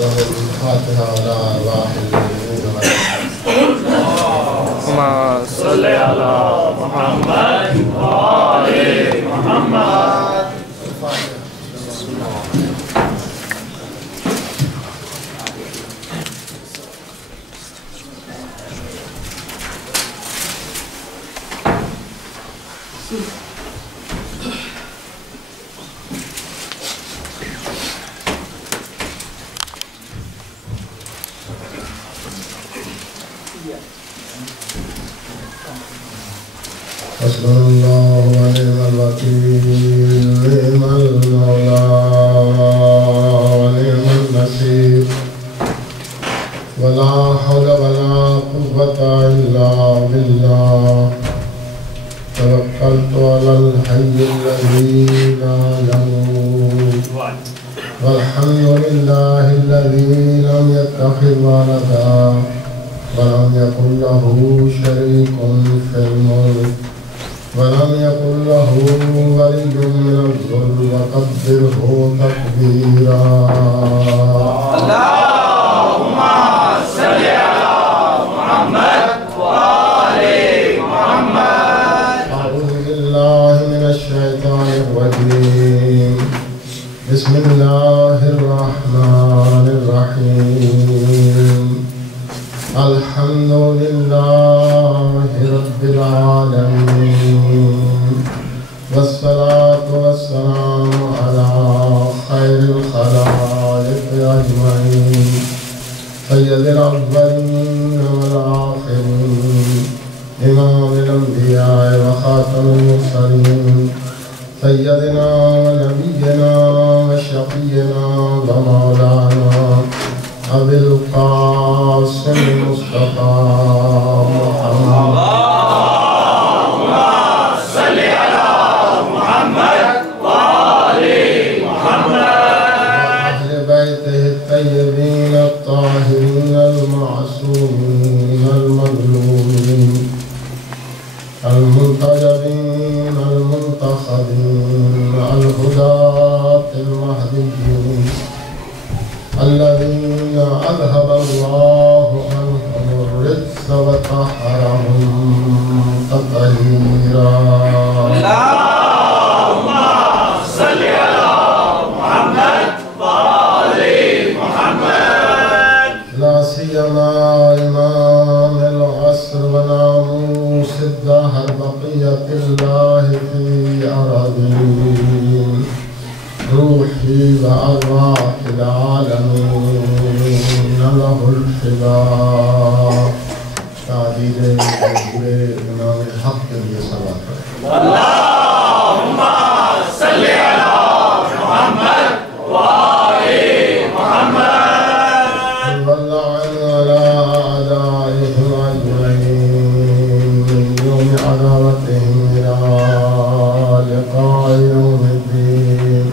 الفاتحة على أرواح المؤمنين اللهم صل على محمد وآل محمد. حسبنا الله ونعم الوكيل، نعم المولى ونعم النصير، ولا حول ولا قوة إلا بالله. توكلت على الحي الذي لا يموت، والحمد لله الذي لم يتخذ ولدا ولم يكن له شريك في الملك ولم يكن له ولي من الذل وكبره تكبيرا. اللهم صل على محمد وآل محمد. أعوذ بالله من الشيطان الرجيم. بسم الله الرحمن الرحيم. الحمد لله رب العالمين، والصلاة والسلام على خير الخلائق أجمعين، سيد الأولين والآخرين، إمام الأنبياء وخاتم المرسلين، سيدنا ونبينا وشفينا ومولانا أبي القاسم المصطفى محمد. اللهم صل على محمد وآل محمد. وأهل بيته الطيبين الطاهرين المعصومين المظلومين المنتجبين المنتخبين الهداة المهديين الذين أذهب الله عنهم الرجس وطهرهم تطهيرا. اللهم صل على محمد وآل محمد. لا سيما إمام العصر وناموس الدهر بقية الله في أراضين، روحي وأرواح العالمين له الفداء. تعديل إمام الحق کے لیے صلوات کریں. اللهم صل على محمد وآل محمد. واللعن على أعدائهم أجمعين من يوم عداوتهم إلى لقاء يوم الدين.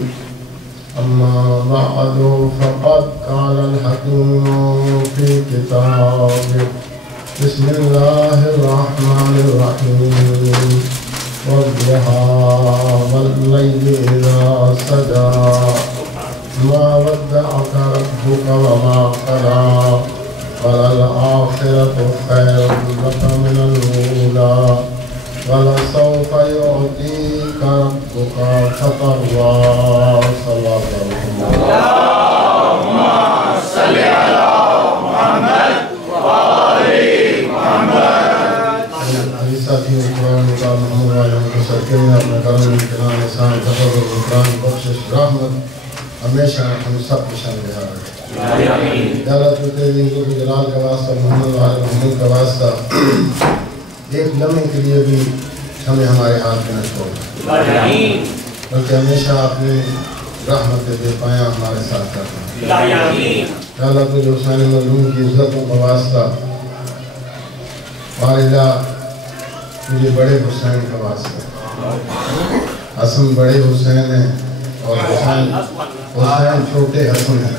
أما بعد فقد قال الحكيم في كتابه بسم الله الرحمن الرحيم والضحى والليل إذا سجى ما ودعك ربك وما قلى وللآخرة خير لك من الأولى ولسوف يعطيك ربك فترضى. صلى الله عليه وسلم. اللهم صل على محمد وآل محمد. ساتھیوں قرآن کا محمد والوں کو صدقے میں اپنے کرم امتنان احسان تفضل قرآن بخشش رحمت ہمیشہ ہم سب کی شان بہار رکھے. یا اللہ تو تیری کو جلال کا واسطہ محمد والے محمد کا واسطہ ایک لمحے کے لیے بھی ہمیں ہمارے ہاتھ میں نہ چھوڑنا، بلکہ ہمیشہ اپنے رحمت بے پایا ہمارے ساتھ کرنا. یا اللہ تو جو حسین مظلوم کی عزتوں کا واسطہ والدہ مجھے بڑے حسین کا واسطہ. حسن بڑے حسین ہیں اور حسین چھوٹے حسن ہیں.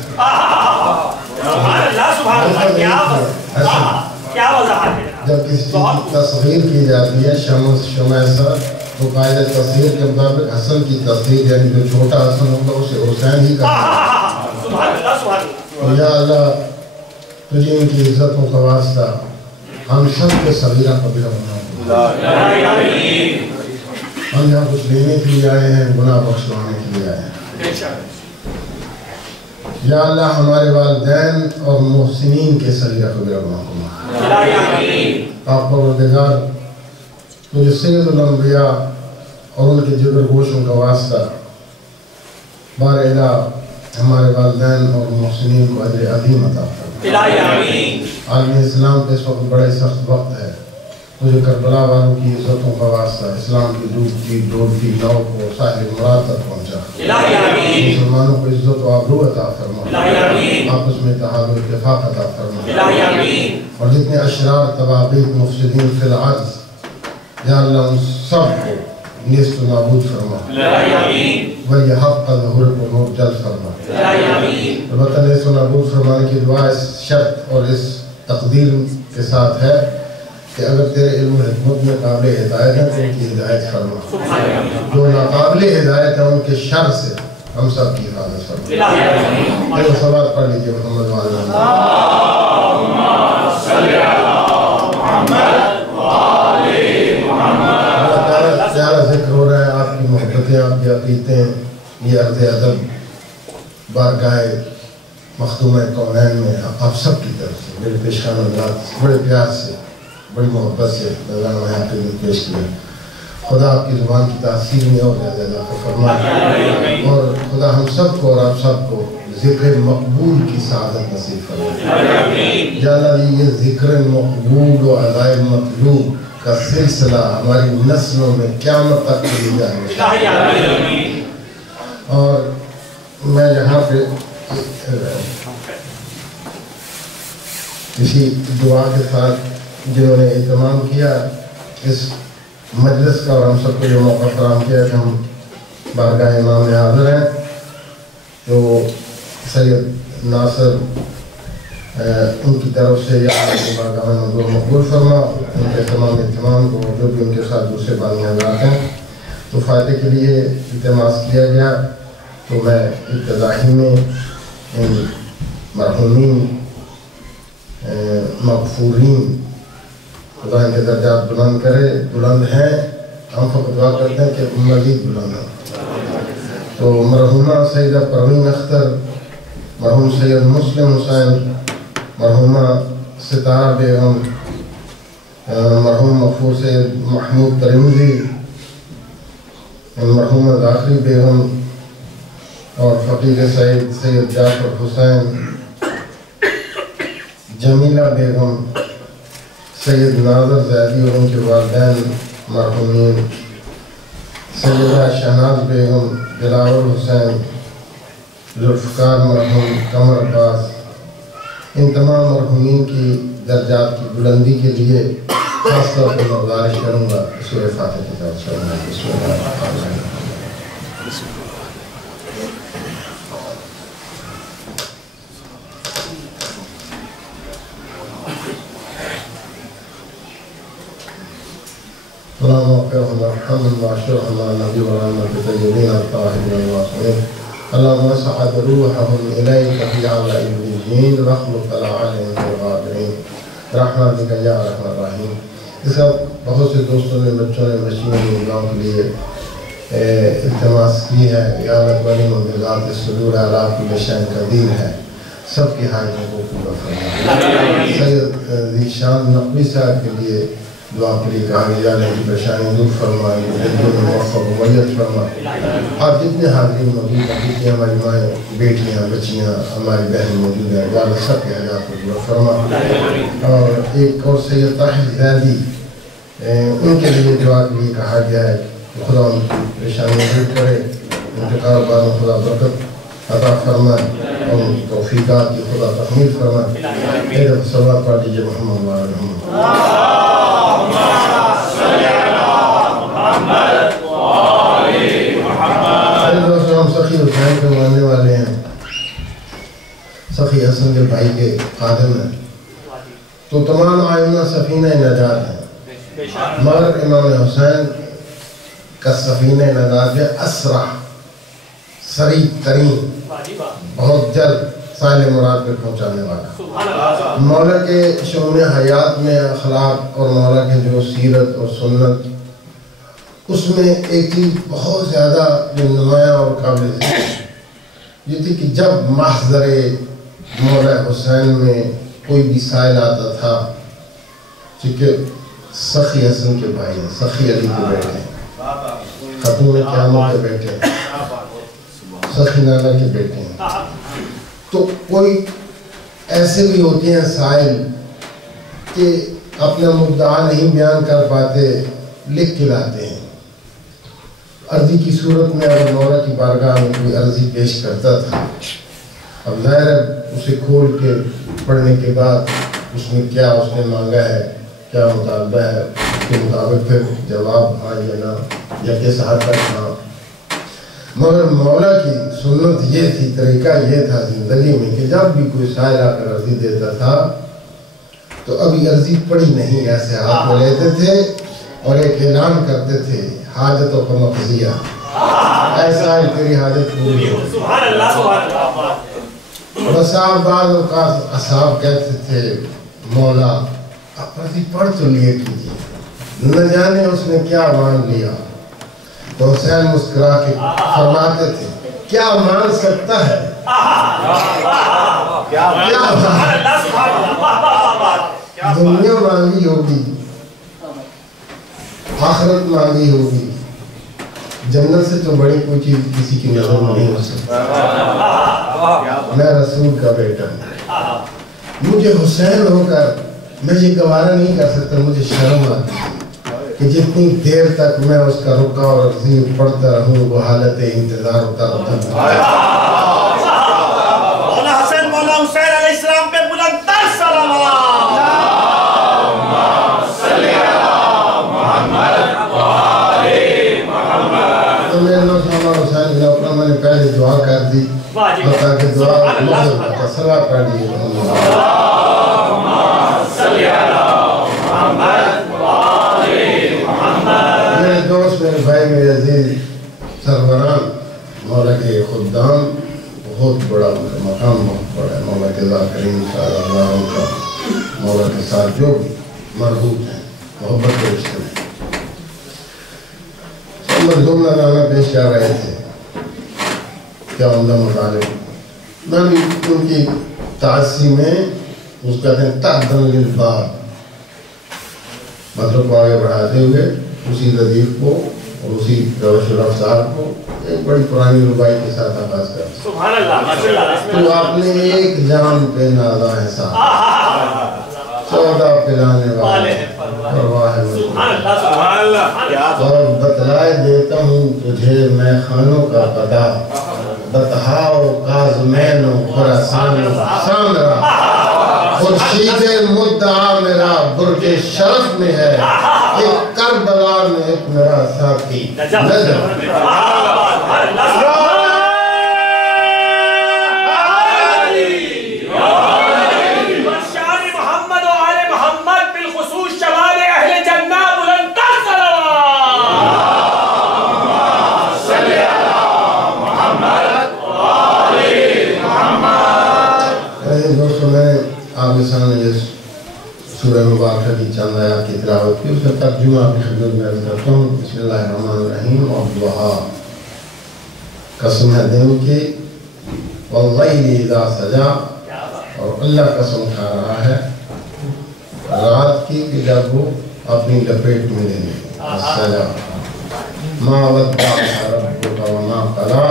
جب کسی چیز کی تصغیر کی جاتی ہے شمع سر تو قاعدہ تصغیر کے مطابق حسن کی تصغیر یعنی جو چھوٹا حسن ہوگا اسے حسین ہی کہا. اور یا اللہ تجھے ان کی عزتوں کا واسطہ ہم سب کے صغیرہ کبیرہ بنا دے۔ ہم یہاں کچھ لینے کے لیے آئے ہیں، گناہ بخشوانے کے لیے آئے ہیں۔ یا اللہ ہمارے والدین اور محسنین کے صغیرہ کبیرہ گناہ کو معاف۔ آپ پروردگار مجھے سید الانبیاء اور ان کے جگر گوشوں کا واسطہ بار الہ ہمارے والدین اور محسنین کو اجر عظیم عطا فرما۔ عالم اسلام کے اس وقت بڑے سخت وقت ہے، مجھے کربلا والوں کی عزتوں کا واسطہ اسلام کی ڈوبتی ڈولتی نو کو ساحل مراد تک پہنچا۔ مسلمانوں کو عزت و آبرو عطا فرما، آپس میں اتحاد و اتفاق عطا فرما، اور جتنے اشرار طواغیت مفسدین فی الارض یا اللہ ان سب کو نیست و نابود فرما، ولی حق کا ظہور کو نور جل فرما۔ البتہ نیست و نابود فرمانے کی دعا اس شرط اور اس تقدیر کے ساتھ ہے کہ اگر تیرے علم و حکمت میں قابل ہدایت ہے تو ان کی ہدایت فرما، جو ناقابل ہدایت ہے ان کے شر سے ہم سب کی حفاظت فرما۔ ایک سوال پڑھ لیجئے محمد وعلیہ اللہم صلی علی محمد وآل محمد۔ پیارا ذکر ہو رہا ہے، آپ کی محبتیں، آپ کی عقیدتیں، یہ عرض ادب بارگاہ مخدوم کونین میں آپ سب کی طرف سے میرے پیشخان انداز بڑے پیار سے بڑی محبت سے نظرانہ حقیقت پیش کیا۔ خدا آپ کی زبان کی تاثیر میں اور زیادہ اضافہ فرمائے، اور خدا ہم سب کو اور آپ سب کو ذکر مقبول کی سعادت نصیب فرمائے۔ یا اللہ یہ ذکر مقبول و ادائے مطلوب کا سلسلہ ہماری نسلوں میں قیامت تک چلی جائے۔ اور میں یہاں پہ کسی دعا کے ساتھ جنہوں نے اہتمام کیا اس مجلس کا اور ہم سب کو یہ موقع فراہم کیا کہ ہم بارگاہ امام میں حاضر ہیں، جو سید ناصر ان کی طرف سے یا بارگاہ میں منظور مقبول فرما، ان کے تمام اہتمام کو جو بھی ان کے ساتھ دوسرے بانی حضرات ہیں تو فائدے کے لیے التماس کیا گیا، تو میں ابتدائی میں ان مرحومین مغفورین خدا ان کے درجات بلند کرے، بلند ہیں، ہم فقط دعا کرتے ہیں کہ مزید بلند ہیں۔ تو مرحومہ سیدہ پروین اختر، مرحوم سید مسلم حسین، مرحومہ ستارہ بیگم، مرحوم مغفور سید محمود ترمذی، مرحومہ داخلی بیگم اور فقیر سید جعفر حسین، جمیلہ بیگم، سید ناظر زیدی اور ان کے والدین مرحومین، سیدہ شہناز بیگم، دلاور حسین، ذوالفقار مرحوم، قمر عباس، ان تمام مرحومین کی درجات کی بلندی کے لیے خاص طور پر میں گزارش کروں گا سورہ فاتحہ کی طرف سے۔ بسم اللہ الرحمن الرحیم۔ اللهم اغفرهم وارحمهم واعشرهم مع النبي والرحمة الطيبين الطاهرين الواصلين. اللهم اصعد روحهم إليك في أعلى عليين واخلق العالم الغابرين برحمتك يا أرحم الراحمين۔ اس کا بہت سے دوستوں نے، بچوں نے، بچیوں نے دعاؤں کے لیے التماس کی ہے۔ یا اللہ والی مبلغات الصدور اعلیٰ کی بشان قدیر ہے، سب کی حاجتوں کو پورا فرما۔ سید ذیشان نقوی صاحب کے لیے دعا کے لیے کہا گیا ہے کہ پریشانی دور فرما، زندگی میں موفق و میت فرما۔ آپ جتنے حاضرین موجود ہیں، جتنی ہماری مائیں، بیٹیاں، بچیاں، ہماری بہن موجود ہیں، یا اللہ سب کے حاجات کو پورا فرما۔ اور ایک اور سید طاہر زیدی، ان کے لیے دعا کے لیے کہا گیا ہے کہ خدا ان کی پریشانی دور کرے، ان کے کاروبار میں خدا برکت عطا فرمائے اور ان کی توفیقات کی خدا تکمیل فرمائے۔ ایک دفعہ صلوات پڑھ لیجیے محمد وعلی محمد۔ ہم سخی حسین کے ماننے والے ہیں، سخی حسن کے بھائی کے خادم ہیں، تو تمام آئمہ سفینہ نجات ہیں، مگر امام حسین کا سفینہ نجات ہے اسرع، سریع ترین، بہت جلد سائل مراد پہ پہنچانے والا. مولا کے شؤون حیات میں اخلاق اور مولا کے جو سیرت اور سنت، اس میں ایک چیز بہت زیادہ جو نمایاں اور قابل ذکر یہ تھی کہ جب محضر مولا حسین میں کوئی بھی سائل آتا تھا، چونکہ سخی حسن کے بھائی ہیں، سخی علی کے بیٹے ہیں، خاتون قیامت کے بیٹے ہیں، سخی نانا کے بیٹے ہیں، تو کوئی ایسے بھی ہوتے ہیں سائل کہ اپنا مدعا نہیں بیان کر پاتے، لکھ کے لاتے ہیں. عرضی کی صورت میں اگر مولا کی بارگاہ میں کوئی عرضی پیش کرتا تھا، اب ظاہر ہے اسے کھول کے پڑھنے کے بعد اس میں کیا اس نے مانگا ہے، کیا مطالبہ ہے، اس کے مطابق پھر جواب ہاں یا نہ یا کس حد تک ہاں. مگر مولا کی سنت یہ تھی، طریقہ یہ تھا زندگی میں کہ جب بھی کوئی سائل آ کر عرضی دیتا تھا تو ابھی عرضی پڑھی نہیں، ایسے ہاتھ میں لیتے تھے اور ایک اعلان کرتے تھے، حاجتوں کا مقضیہ، اے سائل تیری حاجت پوری ہو. اور بعض اوقات اصحاب کہتے تھے مولا آپ عرضی پڑھ تو لیے کیجیے، نہ جانے اس نے کیا مان لیا. تو حسین مسکرا کے فرماتے تھے کیا مان سکتا ہے، دنیا مانگی ہوگی، آخرت مانگی ہوگی، جنت سے تو بڑی کوئی چیز کسی کی نظر نہیں ہو سکتی. میں رسول کا بیٹا ہوں، مجھے حسین ہو کر میں یہ گوارا نہیں کر سکتا، مجھے شرم آتی کہ جتنی دیر تک میں اس کا رکا اور عرضی پڑھتا رہوں وہ حالت انتظار ہوتا رہتا ہوں. مولا حسین مولا حسین علیہ السلام پہ بلند تر صلوات. اللہم صلی علی محمد و آل محمد. تو میرے دوست مولا حسین بن اپنا میں نے پہلے دعا کر دی اور تاکہ دعا مقصد کا صلوات پڑھ لیجیے. اللہم صلی علی محمد. میرے دوست، میرے بھائی، میرے عزیز سروران، مولا کے خدام، بہت بڑا مقام، بہت بڑا ہے. مولا کے ذات کریم صلی اللہ علیہ وسلم کا مولا کے ساتھ جو بھی مربوط ہیں، محبت کے رشتے میں سب مظلوم نذرانہ پیش کر رہے تھے. کیا عمدہ مطالب، میں بھی ان کی تعصی میں اس کہتے ہیں تقدم للباب، مطلب کو آگے بڑھاتے ہوئے اسی ردیف کو اور اسی روش رفتار کو ایک بڑی پرانی ربائی کے ساتھ آغاز کرتے. سبحان اللہ. تو آپ نے ایک جام پہ نازا ہے صاحب، 14 پلانے والے پرواہ اور بتلائے دیتا ہوں تجھے میں خانوں کا پتہ، بتہاؤ کاظمین و خراسان و سامرا، خورشید مدعا میرا برج شرف میں ہے، ایک کربلا میں ایک میرا ساتھی نجف. سورہ مبارکہ کی چند آیات کی تلاوت کی، اس کا ترجمہ اپنی خدمت میں عرض کرتا ہوں. بسم اللہ الرحمن الرحیم. والضحیٰ، قسم ہے دن کی، واللیل اذا سجا، اور اللہ قسم کھا رہا ہے رات کی کہ جب وہ اپنی لپیٹ میں لے لے. سجا ما ودعک ربک وما قلی،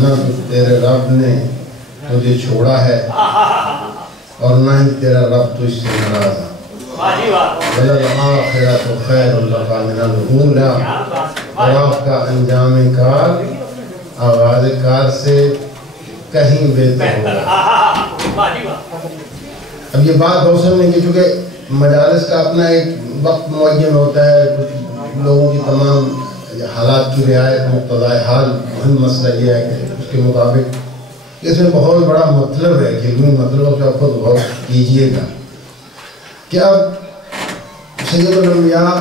نہ تیرے رب نے تجھے چھوڑا ہے اور نہ ہی تیرا رب تو اس سے ناراض ہے. وَلَلْآخِرَةُ خَيْرٌ لَكَ مِنَ الْأُولَىٰ، اور آپ کا انجام کار آغاز کار سے کہیں بہتر ہوگا. اب یہ بات بہت سمجھنے کی، چونکہ مجالس کا اپنا ایک وقت معین ہوتا ہے، کچھ لوگوں کی تمام حالات کی رعایت مقتضائے حال. اہم مسئلہ یہ ہے کہ اس کے مطابق اس میں بہت بڑا مطلب ہے کہ علمی مطلب کا خود غور کیجئے گا کہ اب سید الانبیاء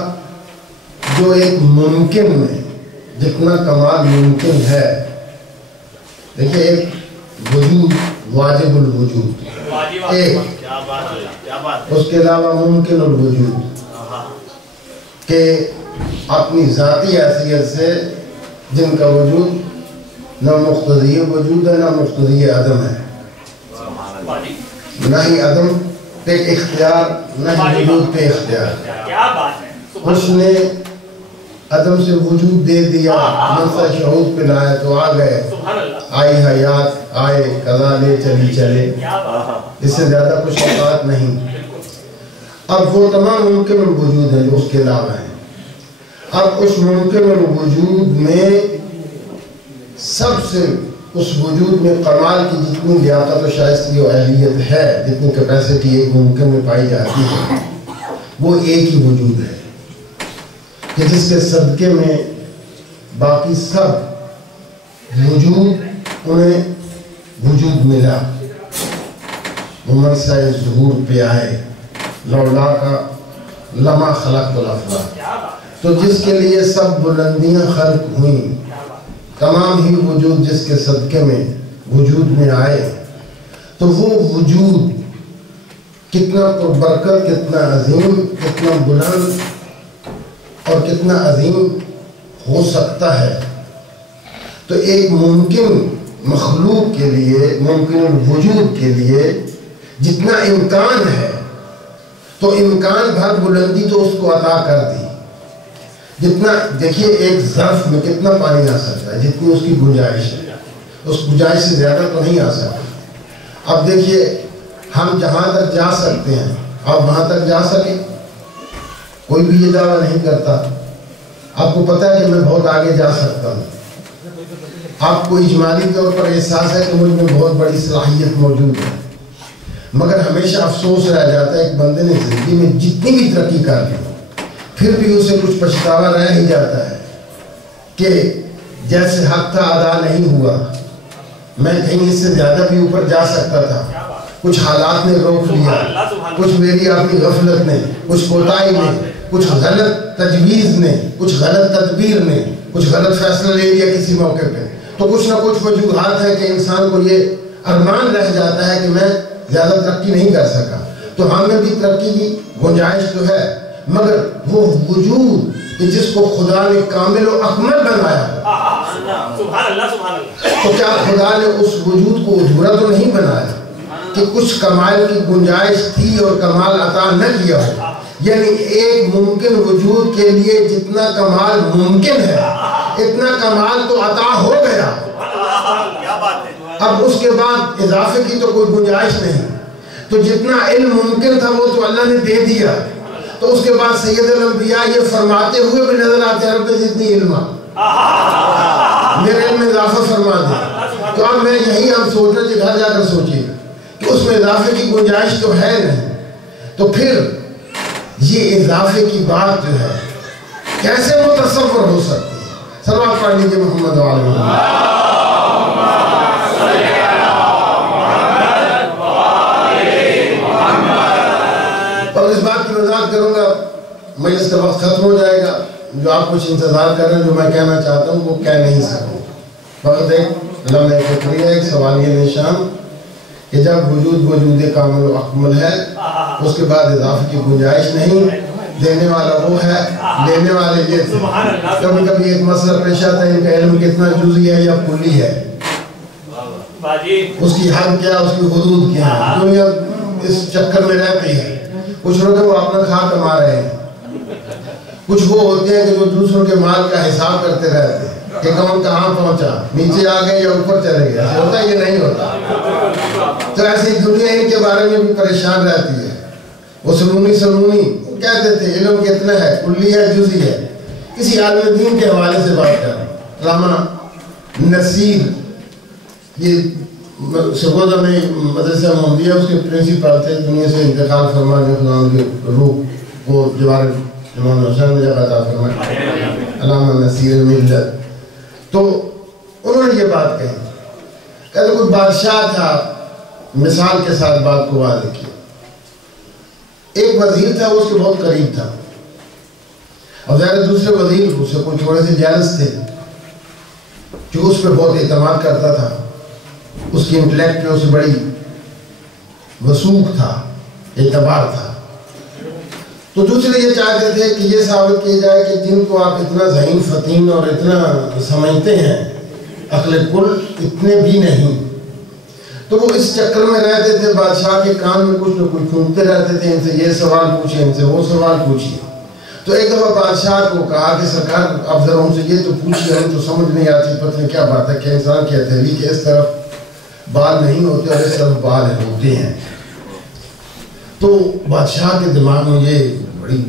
جو ایک ممکن میں جتنا کمال ممکن ہے، دیکھیں ایک وجود واجب الوجود ایک، اس کے علاوہ ممکن الوجود کہ اپنی ذاتی حیثیت سے جن کا وجود نہ مقتضی وجود ہے نہ مقتضی عدم ہے، نہ ہی عدم پہ اختیار نہ ہی وجود پہ اختیار، اس نے عدم سے وجود دے دیا، منصہ شہود پہ لائے تو آ گئے، آئی حیات آئے قضا لے چلی چلے، اس سے زیادہ کچھ اوقات نہیں۔ اب وہ تمام ممکن الوجود ہیں جو اس کے علاوہ ہیں، اب اس ممکن الوجود میں سب سے اس وجود میں کمال کی جتنی لیاقت و شائستگی و اہلیت ہے، جتنی کیپیسٹی ایک ممکن میں پائی جاتی ہے، وہ ایک ہی وجود ہے کہ جس کے صدقے میں باقی سب وجود انہیں وجود ملا، وہ منصہ ظہور پہ آئے، لولا کا لما خلقت الافلاک، تو جس کے لیے سب بلندیاں خلق ہوئیں، تمام ہی وجود جس کے صدقے میں وجود میں آئے، تو وہ وجود کتنا پربرکت، کتنا عظیم، کتنا بلند اور کتنا عظیم ہو سکتا ہے۔ تو ایک ممکن مخلوق کے لیے، ممکن الوجود کے لیے جتنا امکان ہے، تو امکان بھر بلندی تو اس کو عطا کر دی۔ جتنا دیکھیے ایک ظرف میں کتنا پانی آ سکتا ہے، جتنی اس کی گنجائش ہے، اس گنجائش سے زیادہ تو نہیں آ سکتا۔ اب دیکھیے ہم جہاں تک جا سکتے ہیں آپ وہاں تک جا سکیں، کوئی بھی یہ دعویٰ نہیں کرتا۔ آپ کو پتہ ہے کہ میں بہت آگے جا سکتا ہوں، آپ کو اجمالی طور پر احساس ہے کہ مجھ میں بہت بڑی صلاحیت موجود ہے، مگر ہمیشہ افسوس رہ جاتا ہے ایک بندے نے زندگی میں جتنی بھی ترقی کر لی پھر بھی اسے کچھ پچھتاوا رہ ہی جاتا ہے کہ جیسے حق تھا ادا نہیں ہوا، میں کہیں اس سے زیادہ بھی اوپر جا سکتا تھا، کچھ حالات نے روک لیا، کچھ میری اپنی غفلت نے، کچھ کوتاہی نے، کچھ غلط تجویز نے، کچھ غلط تدبیر نے، کچھ غلط فیصلہ لے لیا کسی موقع پہ، تو کچھ نہ کچھ وجوہات ہے کہ انسان کو یہ ارمان رہ جاتا ہے کہ میں زیادہ ترقی نہیں کر سکا۔ تو ہم نے بھی ترقی کی گنجائش تو ہے، مگر وہ وجود کہ جس کو خدا نے کامل و اکمل بنایا، تو کیا خدا نے اس وجود کو ادھورا تو نہیں بنایا کہ کچھ کمال کی گنجائش تھی اور کمال عطا نہ کیا ہو؟ یعنی ایک ممکن وجود کے لیے جتنا کمال ممکن ہے اتنا کمال تو عطا ہو گیا، اب اس کے بعد اضافے کی تو کوئی گنجائش نہیں۔ تو جتنا علم ممکن تھا وہ تو اللہ نے دے دیا، تو اس کے بعد سید الانبیاء یہ فرماتے ہوئے بھی نظر آتے ہیں رب زدنی علما، میرے علم میں اضافہ فرما دے۔ تو اب میں یہی ہم سوچنا کہ گھر جا کر سوچیے کہ اس میں اضافے کی گنجائش تو ہے نہیں، تو پھر یہ اضافے کی بات جو ہے کیسے متصور ہو سکتی ہے؟ صلوات پڑھ لیجیے محمد وعلی محمد۔ اور اس بات کی وضاحت کروں گا، مجلس کا وقت ختم ہو جائے گا، جو آپ کچھ انتظار کر رہے ہیں جو میں کہنا چاہتا ہوں وہ کہہ نہیں سکوں، فقط ایک لمحہ فکری ہے، ایک سوالیہ نشان کہ جب وجود کامل و اکمل ہے اس کے بعد اضافے کی گنجائش نہیں، دینے والا وہ ہے، لینے والے یہ تھے۔ کبھی کبھی ایک مسئلہ پیش آتا ہے ان کا علم کتنا جزئی ہے یا کلی ہے، اس کی حد کیا، اس کی حدود کیا ہے، دنیا اس چکر میں رہتی ہے۔ کچھ لوگ وہ اپنا کھا کما رہے ہیں، کچھ وہ ہوتے ہیں کہ جو دوسروں کے مال کا حساب کرتے رہتے ہیں کہ کون کہاں پہنچا، نیچے آ گئے یا اوپر چلے گئے، ایسا ہوتا یہ نہیں ہوتا۔ تو ایسی دنیا ان کے بارے میں بھی پریشان رہتی ہے، وہ سنونی کہتے تھے علم کتنا ہے، کلی ہے جزئی ہے۔ کسی عالم دین کے حوالے سے بات کر رہا ہوں، علامہ نصیر، یہ سگودا میں مدرسہ محمدیہ اس کے پرنسپل تھے، دنیا سے انتقال فرمانے خدا کی روح کو جوار امام حسین نے جب عطا فرمایا، علامہ نصیر ملت، تو انہوں نے یہ بات کہی، کہتے کوئی بادشاہ تھا، مثال کے ساتھ بات کو واضح کیا، ایک وزیر تھا وہ اس کے بہت قریب تھا، اور ظاہر دوسرے وزیر اس سے کوئی تھوڑے سے جیلس تھے جو اس پہ بہت اعتماد کرتا تھا، اس کی انٹلیکٹ میں اسے بڑی وثوق تھا، اعتبار تھا. تو دوسرے یہ چاہتے تھے کہ یہ ثابت کیا جائے کہ جن کو آپ اتنا ذہین فطین اور اتنا سمجھتے ہیں عقل کل اتنے بھی نہیں. تو وہ اس چکر میں رہتے تھے، بادشاہ کے کان میں کچھ نہ کچھ سنتے رہتے تھے، ان سے یہ سوال پوچھیں، ان سے وہ سوال پوچھیں. تو ایک دفعہ بادشاہ کو کہا کہ سرکار اب ذرا ان سے یہ تو پوچھیے، ہمیں تو سمجھ نہیں آتی پتہ نہیں کیا بات ہے کہ انسان کی ہتھیلی کے اس طرف بال نہیں ہوتے اور اس طرف بال ہوتے ہیں. تو بادشاہ کے دماغ میں یہ بڑی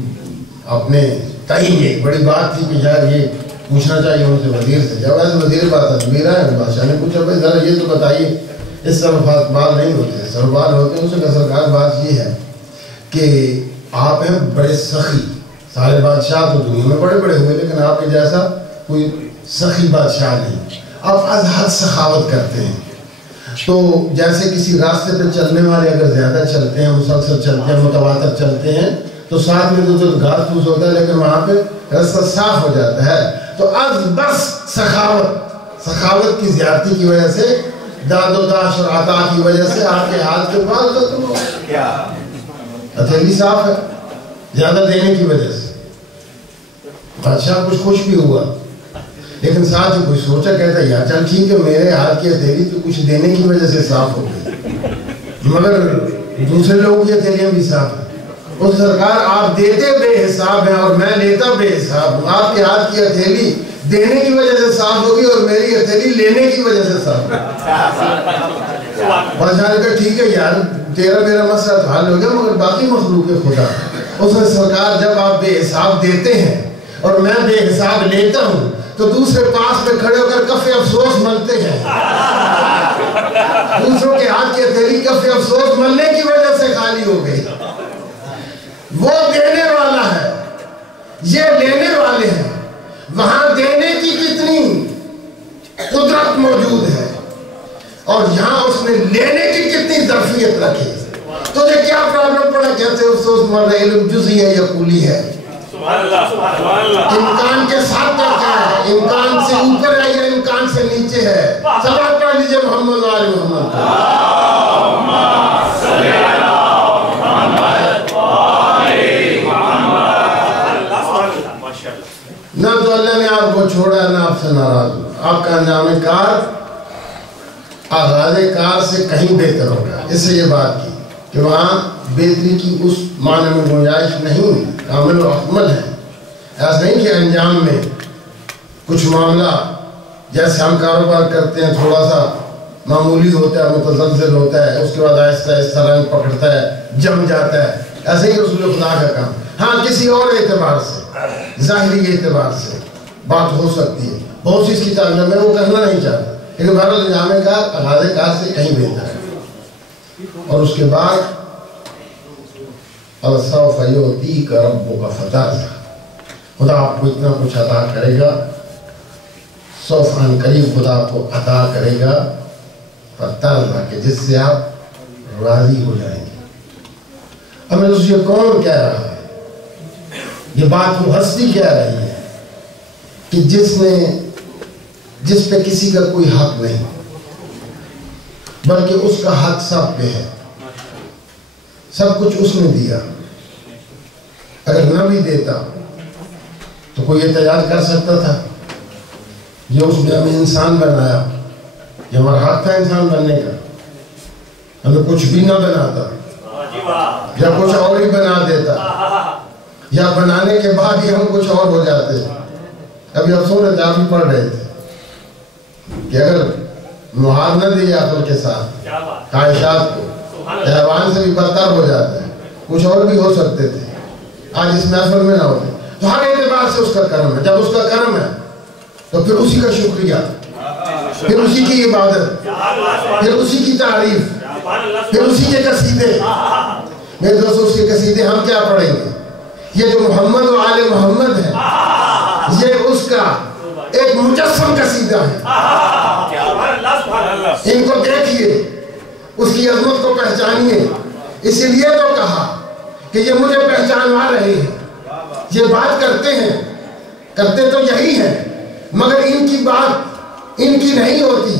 اپنے تعین یہ بڑی بات تھی کہ یار یہ پوچھنا چاہیے ان سے وزیر سے. جب ایسے وزیر بات میرا ہے، بادشاہ نے پوچھا بھائی ذرا یہ تو بتائیے اس طرف بال نہیں ہوتے اس طرف بال ہوتے ہیں. اس نے کہا سرکار بات یہ ہے کہ آپ ہیں بڑے سخی، سارے بادشاہ تو دنیا میں بڑے بڑے ہوئے لیکن آپ کے جیسا کوئی سخی بادشاہ نہیں، آپ از حد سخاوت کرتے ہیں. تو جیسے کسی راستے پہ چلنے والے اگر زیادہ چلتے ہیں، مسلسل چلتے ہیں، متواتر چلتے ہیں تو ساتھ میں تو گھاس پھوس ہوتا ہے لیکن وہاں پہ راستہ صاف ہو جاتا ہے. تو از بس سخاوت کی زیادتی کی وجہ سے، داد و داش اور عطا کی وجہ سے آپ کے ہاتھ کے بال ختم ہو گئے. ہتھیلی صاف ہے زیادہ دینے کی وجہ سے. بادشاہ کچھ خوش بھی ہوا لیکن ساتھ ہی کچھ سوچا، کہتا یار چل ٹھیک ہے میرے ہاتھ کی ہتھیلی تو کچھ دینے کی وجہ سے صاف ہو گئی مگر دوسرے لوگوں کی ہتھیلیاں بھی صاف ہیں. اور سرکار آپ دیتے بے حساب ہیں اور میں لیتا بے حساب ہوں. آپ کے ہاتھ کی ہتھیلی دینے کی وجہ سے صاف ہوگی اور میری ہتھیلی لینے کی وجہ سے صاف ہوگی. بادشاہ نے کہا ٹھیک ہے یار تیرا میرا مسئلہ تو حل ہو گیا مگر باقی مخلوق خدا. اس نے سرکار جب آپ بے حساب دیتے ہیں اور میں بے حساب لیتا ہوں تو دوسرے پاس پہ کھڑے ہو کر کف افسوس ملتے ہیں. دوسروں کے ہاتھ کی ہتھیلی کف افسوس ملنے کی وجہ سے خالی ہو گئی. وہ دینے والا ہے، یہ لینے والے ہیں. وہاں دینے کی کتنی قدرت موجود ہے اور یہاں اس نے لینے کی کتنی ظرفیت رکھی. تجھے کیا پرابلم پڑا کہتے افسوس مر رہے علم جزئی ہے یا کلی ہے؟ امکان کے ساتھ کیا ہے؟ امکان سے اوپر ہے یا امکان سے نیچے ہے؟ سلام پڑھ لیجئے محمد و آل محمد. نہ تو اللہ نے آپ کو چھوڑا نہ آپ سے ناراض ہو. آپ کا انجام کار آغاز کار سے کہیں بہتر ہوگا. اس سے یہ بات کی کہ وہاں بہتری کی اس معنی میں گنجائش نہیں، کامل و اکمل ہے. ایسا نہیں کہ انجام میں کچھ معاملہ جیسے ہم کاروبار کرتے ہیں تھوڑا سا معمولی ہوتا ہے، متزلزل ہوتا ہے، اس کے بعد آہستہ آہستہ رنگ پکڑتا ہے، جم جاتا ہے. ایسے ہی رسول خدا کا کام. ہاں کسی اور اعتبار سے، ظاہری اعتبار سے بات ہو سکتی ہے، بہت سی اس کی تعلیم میں وہ کرنا نہیں چاہتا لیکن بہرحال انجام کار آغاز کار سے کہیں بہتر ہے. اور اس کے بعد سوف یعطیک ربک فترضی، خدا آپ کو اتنا کچھ عطا کرے گا، سوف عن قریب خدا آپ کو عطا کرے گا فترضی کہ جس سے آپ راضی ہو جائیں گے. اب میں یہ کون کہہ رہا ہے؟ یہ بات وہ ہستی کہہ رہی ہے کہ جس پہ کسی کا کوئی حق نہیں بلکہ اس کا حق سب پہ ہے. سب کچھ اس نے دیا، اگر نہ بھی دیتا تو کوئی احتجاج کر سکتا تھا. یہ اس نے ہمیں انسان بنایا، یہ ہمارا حق تھا انسان بننے کا. ہمیں کچھ بھی نہ بناتا یا کچھ اور ہی بنا دیتا یا بنانے کے بعد ہی ہم کچھ اور ہو جاتے. ابھی افسوس آپ بھی پڑھ رہے تھے کہ اگر محاذ نہ دیا عقل کے ساتھ خواہشات کو حیوان سے بھی بدتر ہو جاتا ہے. کچھ اور بھی ہو سکتے تھے، آج اس محفل میں نہ ہوتے. تو ہر اعتبار سے اس کا کرم ہے. جب اس کا کرم ہے تو پھر اسی کا شکریہ، پھر اسی کی عبادت، پھر اسی کی تعریف، پھر اسی کے قصیدے. میرے دوستوں اس کے قصیدے ہم کیا پڑھیں گے؟ یہ جو محمد و آل محمد ہے یہ اس کا ایک مجسم قصیدہ ہے. ان کو دیکھیے، اس کی عظمت کو پہچانیے. اسی لیے تو کہا کہ یہ مجھے پہچانوا رہے ہیں، یہ بات کرتے ہیں، کرتے تو یہی ہیں مگر ان کی بات ان کی نہیں ہوتی.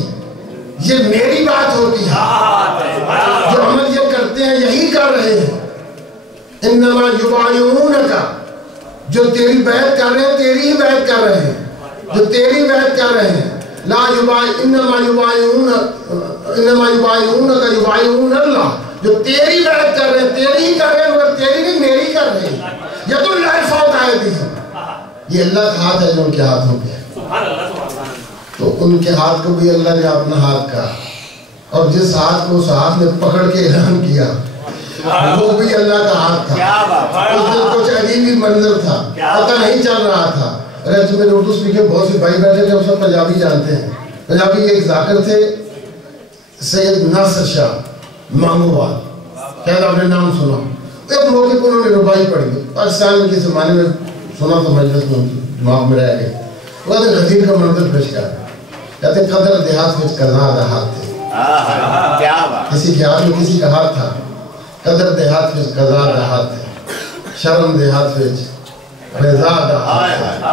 یہ میری بات ہوتی ہے، جو عمل یہ کرتے ہیں یہی کر رہے ہیں۔ انما یبایعونک، جو تیری بیعت کر رہے ہیں تیری ہی بیعت کر رہے ہیں، جو تیری بیعت کر رہے ہیں۔ انما یبایعونک یبایعون اللہ، جو تیری بیعت کر رہے ہیں تیری ہی کر رہے ہیں، مگر تیری نہیں میری کر رہے ہیں۔ ید اللہ فوق ایدیہم، یہ اللہ کا ہاتھ ہے جو ان کے ہاتھوں پہ ہے۔ تو ان کے ہاتھ کو بھی اللہ نے اپنا ہاتھ کہا، اور جس ہاتھ کو اس ہاتھ نے پکڑ کے اعلان کیا وہ بھی اللہ کا ہاتھ تھا۔ اس دن کچھ عجیب ہی منظر تھا، پتہ نہیں چل رہا تھا۔ اگر جو میرے اردو سپیکر بہت سی بھائی بیٹھے تھے، وہ سب پنجابی جانتے ہیں۔ پنجابی کے ایک ذاکر تھے سید ناصر شاہ ماموباد، شاید آپ نے نام سنا۔ ایک موقع پر انہوں نے ربائی پڑھی، پاکستان کے زمانے میں سنا تو مجلس میں دماغ میں رہ گئے۔ وہ کہتے غدیر کا منظر پیش کر کہتے قدر دیہات میں قضا دا ہاتھ تھے، کسی کے ہاتھ میں کسی کا ہاتھ تھا۔ قدر دیہات میں قضا دا ہاتھ تھے، شرم دیہات میں رضا دا ہاتھ تھے،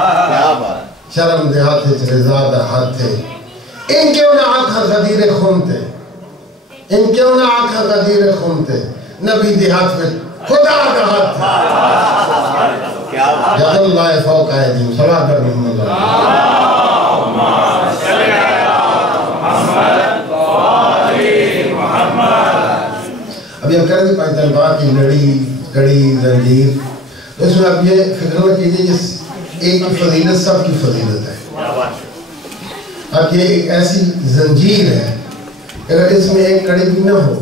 شرم دیہات میں رضا دا ہاتھ تھے۔ ان کیوں نہ آنکھا غدیر خون تھے، ان کیوں نہ آنکھا غدیر خون تھے، نبی دیہات میں خدا دا ہاتھ تھا۔ ید اللہ فوق ایدیہم، صلاۃ پر محمد ابھی ہم کہہ رہے تھے پانچ طلباء کی لڑی کڑی زنجیر، تو اس میں آپ یہ فکر نہ کیجئے جس ایک کی فضیلت سب کی فضیلت ہے۔ اب یہ ایک ایسی زنجیر ہے، اگر اس میں ایک کڑی بھی نہ ہو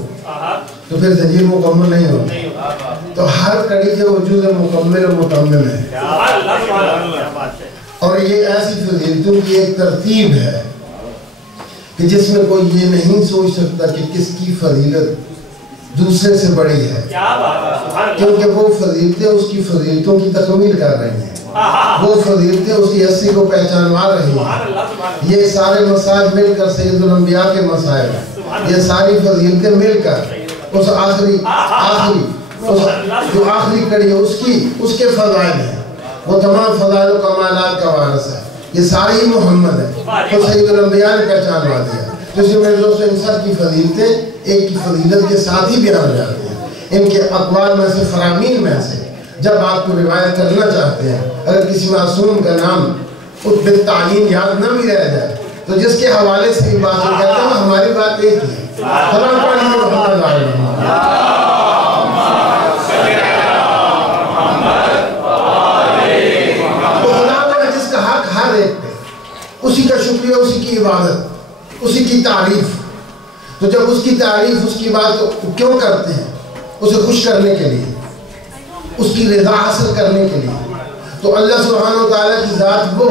تو پھر زنجیر مکمل نہیں ہوتی۔ تو ہر کڑی کے وجود مکمل و متمم ہے، اور یہ ایسی فضیلتوں کی ایک ترتیب ہے کہ جس میں کوئی یہ نہیں سوچ سکتا کہ کس کی فضیلت دوسرے سے بڑی ہے، کیونکہ وہ فضیلتیں اس کی فضیلتوں کی تکمیل کر رہی ہیں، وہ فضیلتیں اس کی ہستی کو پہچانوا رہی ہیں۔ یہ سارے مسائل مل کر سید الانبیاء کے مسائل ہیں، یہ ساری فضیلتیں مل کر اس جو آخری کڑی ہے اس کے فضائل ہیں، وہ تمام فضائل و کمالات کا وارث ہے۔ یہ ساری محمد ہے، تو سید الانبیاء نے پہچانوا دیا۔ جیسے میرے دوستوں ان سب کی فضیلتیں ایک کی فضیلت کے ساتھ ہی بیان ہو جاتی ہیں۔ ان کے اقوال میں سے فرامین میں سے جب آپ کو روایت کرنا چاہتے ہیں، اگر کسی معصوم کا نام بالتعین یاد نہ بھی رہ جائے تو جس کے حوالے سے بھی بات ہو کہتے ہیں ہماری بات ایک ہی ہے۔ سلام پڑھیں محمد علیہ تو خدا کا جس کا حق ہر ایک پہ، اسی کا شکریہ، اسی کی عبادت، اسی کی تعریف۔ تو جب اس کی تعریف، اس کی بات کیوں کرتے ہیں؟ اسے خوش کرنے کے لیے، اس کی رضا حاصل کرنے کے لیے۔ تو اللہ سبحانہ وتعالیٰ کی ذات وہ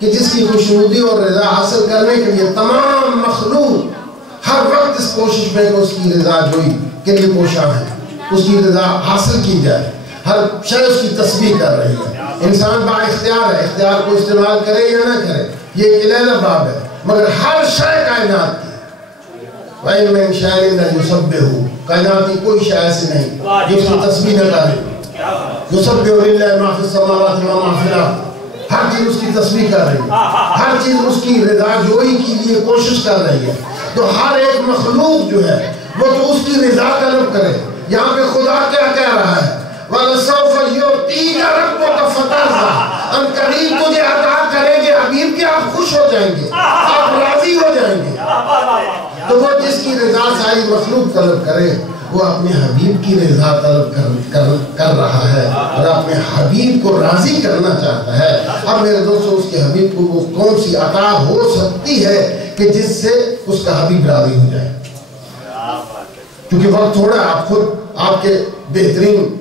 کہ جس کی خوشنودی اور رضا حاصل کرنے کے لیے تمام مخلوق ہر وقت اس کوشش میں کہ اس کی رضا جوئی کے لیے کوشاں ہے، اس کی رضا حاصل کی جائے، ہر شے اس کی تسبیح کر رہی ہے۔ انسان با اختیار ہے، اختیار کو استعمال کرے یا نہ کرے، یہ ایک علیحدہ باب ہے، مگر ہر شے کائنات کی وَإِن مِّن شَيْءٍ إِلَّا يُسَبِّحُ، کائنات کی کوئی شے ایسی نہیں جو اس کی تسبیح نہ کرے۔ يُسَبِّحُ لِلَّهِ مَا فِي السَّمَاوَاتِ وَمَا فِي الْأَرْضِ، ہر چیز اس کی تسبیح کر رہی ہے، ہر چیز اس کی رضا جوئی کے لیے کوشش کر رہی ہے۔ تو ہر ایک مخلوق جو ہے وہ تو اس کی رضا طلب کرے۔ یہاں پہ خدا کیا کہہ رہا ہے؟ وَلَسَوْفَ يُعْطِيكَ رَبُّكَ فَتَرْضَىٰ، ان قریب تجھے عطا کریں گے حبیب کہ آپ خوش ہو جائیں گے، آپ راضی ہو جائیں گے۔ تو وہ جس کی رضا ساری مخلوق طلب کرے وہ اپنے حبیب کی رضا طلب کر رہا ہے اور اپنے حبیب کو راضی کرنا چاہتا ہے۔ اب میرے دوستو اس کے حبیب کو وہ کون سی عطا ہو سکتی ہے کہ جس سے اس کا حبیب راضی ہو جائے؟ کیونکہ وقت تھوڑا، آپ خود آپ کے بہترین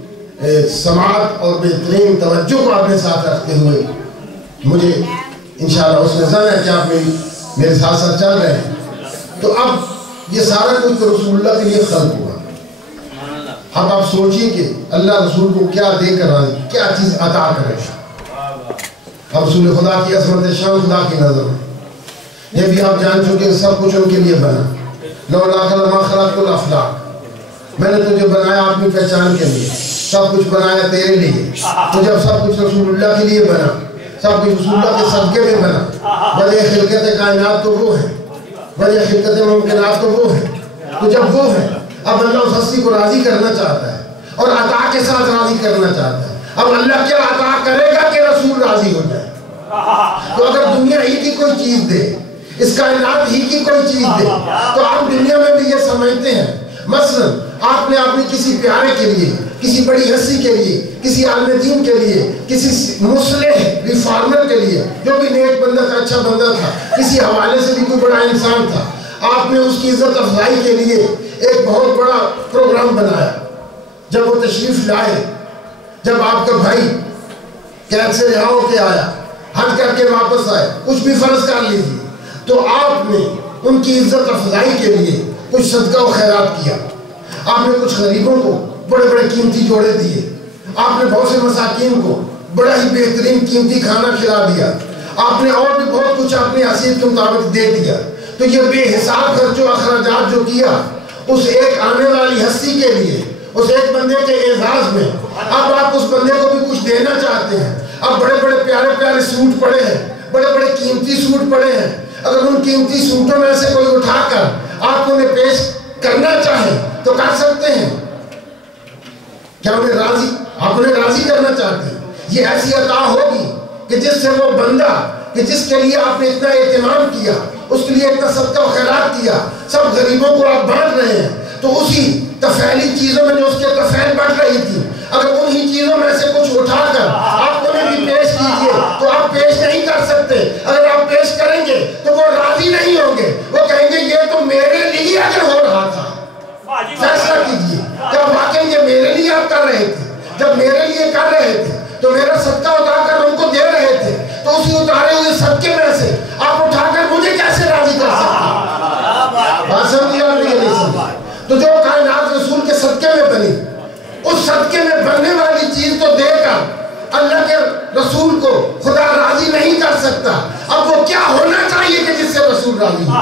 سماعت اور بہترین توجہ کو اپنے ساتھ رکھتے ہوئے مجھے انشاءاللہ اس میں ظن ہے کہ آپ میرے ساتھ ساتھ چل رہے ہیں۔ تو اب یہ سارا کچھ رسول اللہ کے لیے خلق ہوا۔ اب آپ سوچئے کہ اللہ رسول کو کیا دے کر راضی، کیا چیز عطا کرے۔ اب رسول خدا کی عظمت شان خدا کی نظر میں یہ بھی آپ جان چکے سب کچھ ان کے لیے بنا۔ لولا ما خلقت الافلاک، میں نے تجھے بنایا اپنی پہچان کے لیے، سب کچھ بنایا تیرے لیے۔ تو جب سب کچھ رسول اللہ کے لیے بنا، سب کچھ رسول اللہ کے صدقے میں بنا، بڑے خلقت کائنات تو وہ ہیں وجہ خلقت ممکنات تو وہ ہے. تو جب وہ ہے اب اللہ اس ہستی کو راضی کرنا چاہتا ہے اور عطا کے ساتھ راضی کرنا چاہتا ہے. اب اللہ کیا عطا کرے گا کہ رسول راضی ہو جائے؟ تو اگر دنیا ہی کی کوئی چیز دے, اس کائنات ہی کی کوئی چیز دے, تو آپ دنیا میں بھی یہ سمجھتے ہیں مثلا آپ نے اپنی کسی پیارے کے لیے, کسی بڑی ہستی کے لیے, کسی عالم دین کے لیے, کسی مصلح ریفارمر کے لیے جو بھی نیک بندہ تھا, اچھا بندہ تھا, کسی حوالے سے بھی کوئی بڑا انسان تھا, آپ نے اس کی عزت افزائی کے لیے ایک بہت بڑا پروگرام بنایا. جب وہ تشریف لائے, جب آپ کا بھائی قید سے رہا ہو کے آیا, حج کر کے واپس آئے, کچھ بھی فرض کر لیجیے, تو آپ نے ان کی عزت افزائی کے لیے کچھ صدقہ و خیرات کیا. آپ نے کچھ غریبوں کو بڑے بڑے قیمتی جوڑے دیے, آپ نے بہت سے مساکین کو بڑا ہی بہترین قیمتی کھانا کھلا دیا, آپ نے اور بھی بہت کچھ اپنی حیثیت کے مطابق دے دیا. تو یہ بے حساب خرچ و اخراجات جو کیا اس ایک آنے والی ہستی کے لیے, اس ایک بندے کے اعزاز میں, اب آپ اس بندے کو بھی کچھ دینا چاہتے ہیں. اب بڑے بڑے پیارے پیارے سوٹ پڑے ہیں, بڑے بڑے قیمتی سوٹ پڑے ہیں, اگر ان قیمتی سوٹوں میں سے کوئی اٹھا کر آپ انہیں پیش کرنا چاہیں تو کر سکتے ہیں. کیا آپ انہیں راضی کرنا چاہتے ہیں؟ یہ ایسی عطا ہوگی کہ جس سے وہ بندہ کہ جس کے لیے آپ نے اتنا اہتمام کیا, اس کے لیے اتنا صدقہ و خیرات کیا, سب غریبوں کو آپ بانٹ رہے ہیں, تو اسی تفیلی چیزوں میں جو اس کے تفیل بڑھ رہی تھی, اگر انہی چیزوں میں سے کچھ اٹھا کر آپ انہیں بھی پیش کیجئے تو آپ پیش نہیں کر سکتے. اگر آپ پیش کریں گے تو وہ راضی نہیں ہوں گے, وہ کہیں گے یہ تو میرے لیے اگر ہو رہا تھا. فیصلہ کیجئے کہ واقعی یہ میرے لیے آپ کر رہے تھے. جب میرے لیے کر رہے تھے تو میرا صدقہ اتار کر ان کو دے رہے تھے, تو اسی اتارے ہوئے صدقے میں سے آپ اٹھا کر مجھے کیسے راضی کر سکتے؟ بات سمجھے آپ نے نہیں سمجھا؟ تو جو کائنات رسول کے صدقے میں بنی, اس صدقے میں بننے والی چیز تو دے کر اللہ کے رسول کو خدا راضی نہیں کر سکتا. اب وہ کیا ہونا چاہیے کہ جس سے رسول راضی ہو؟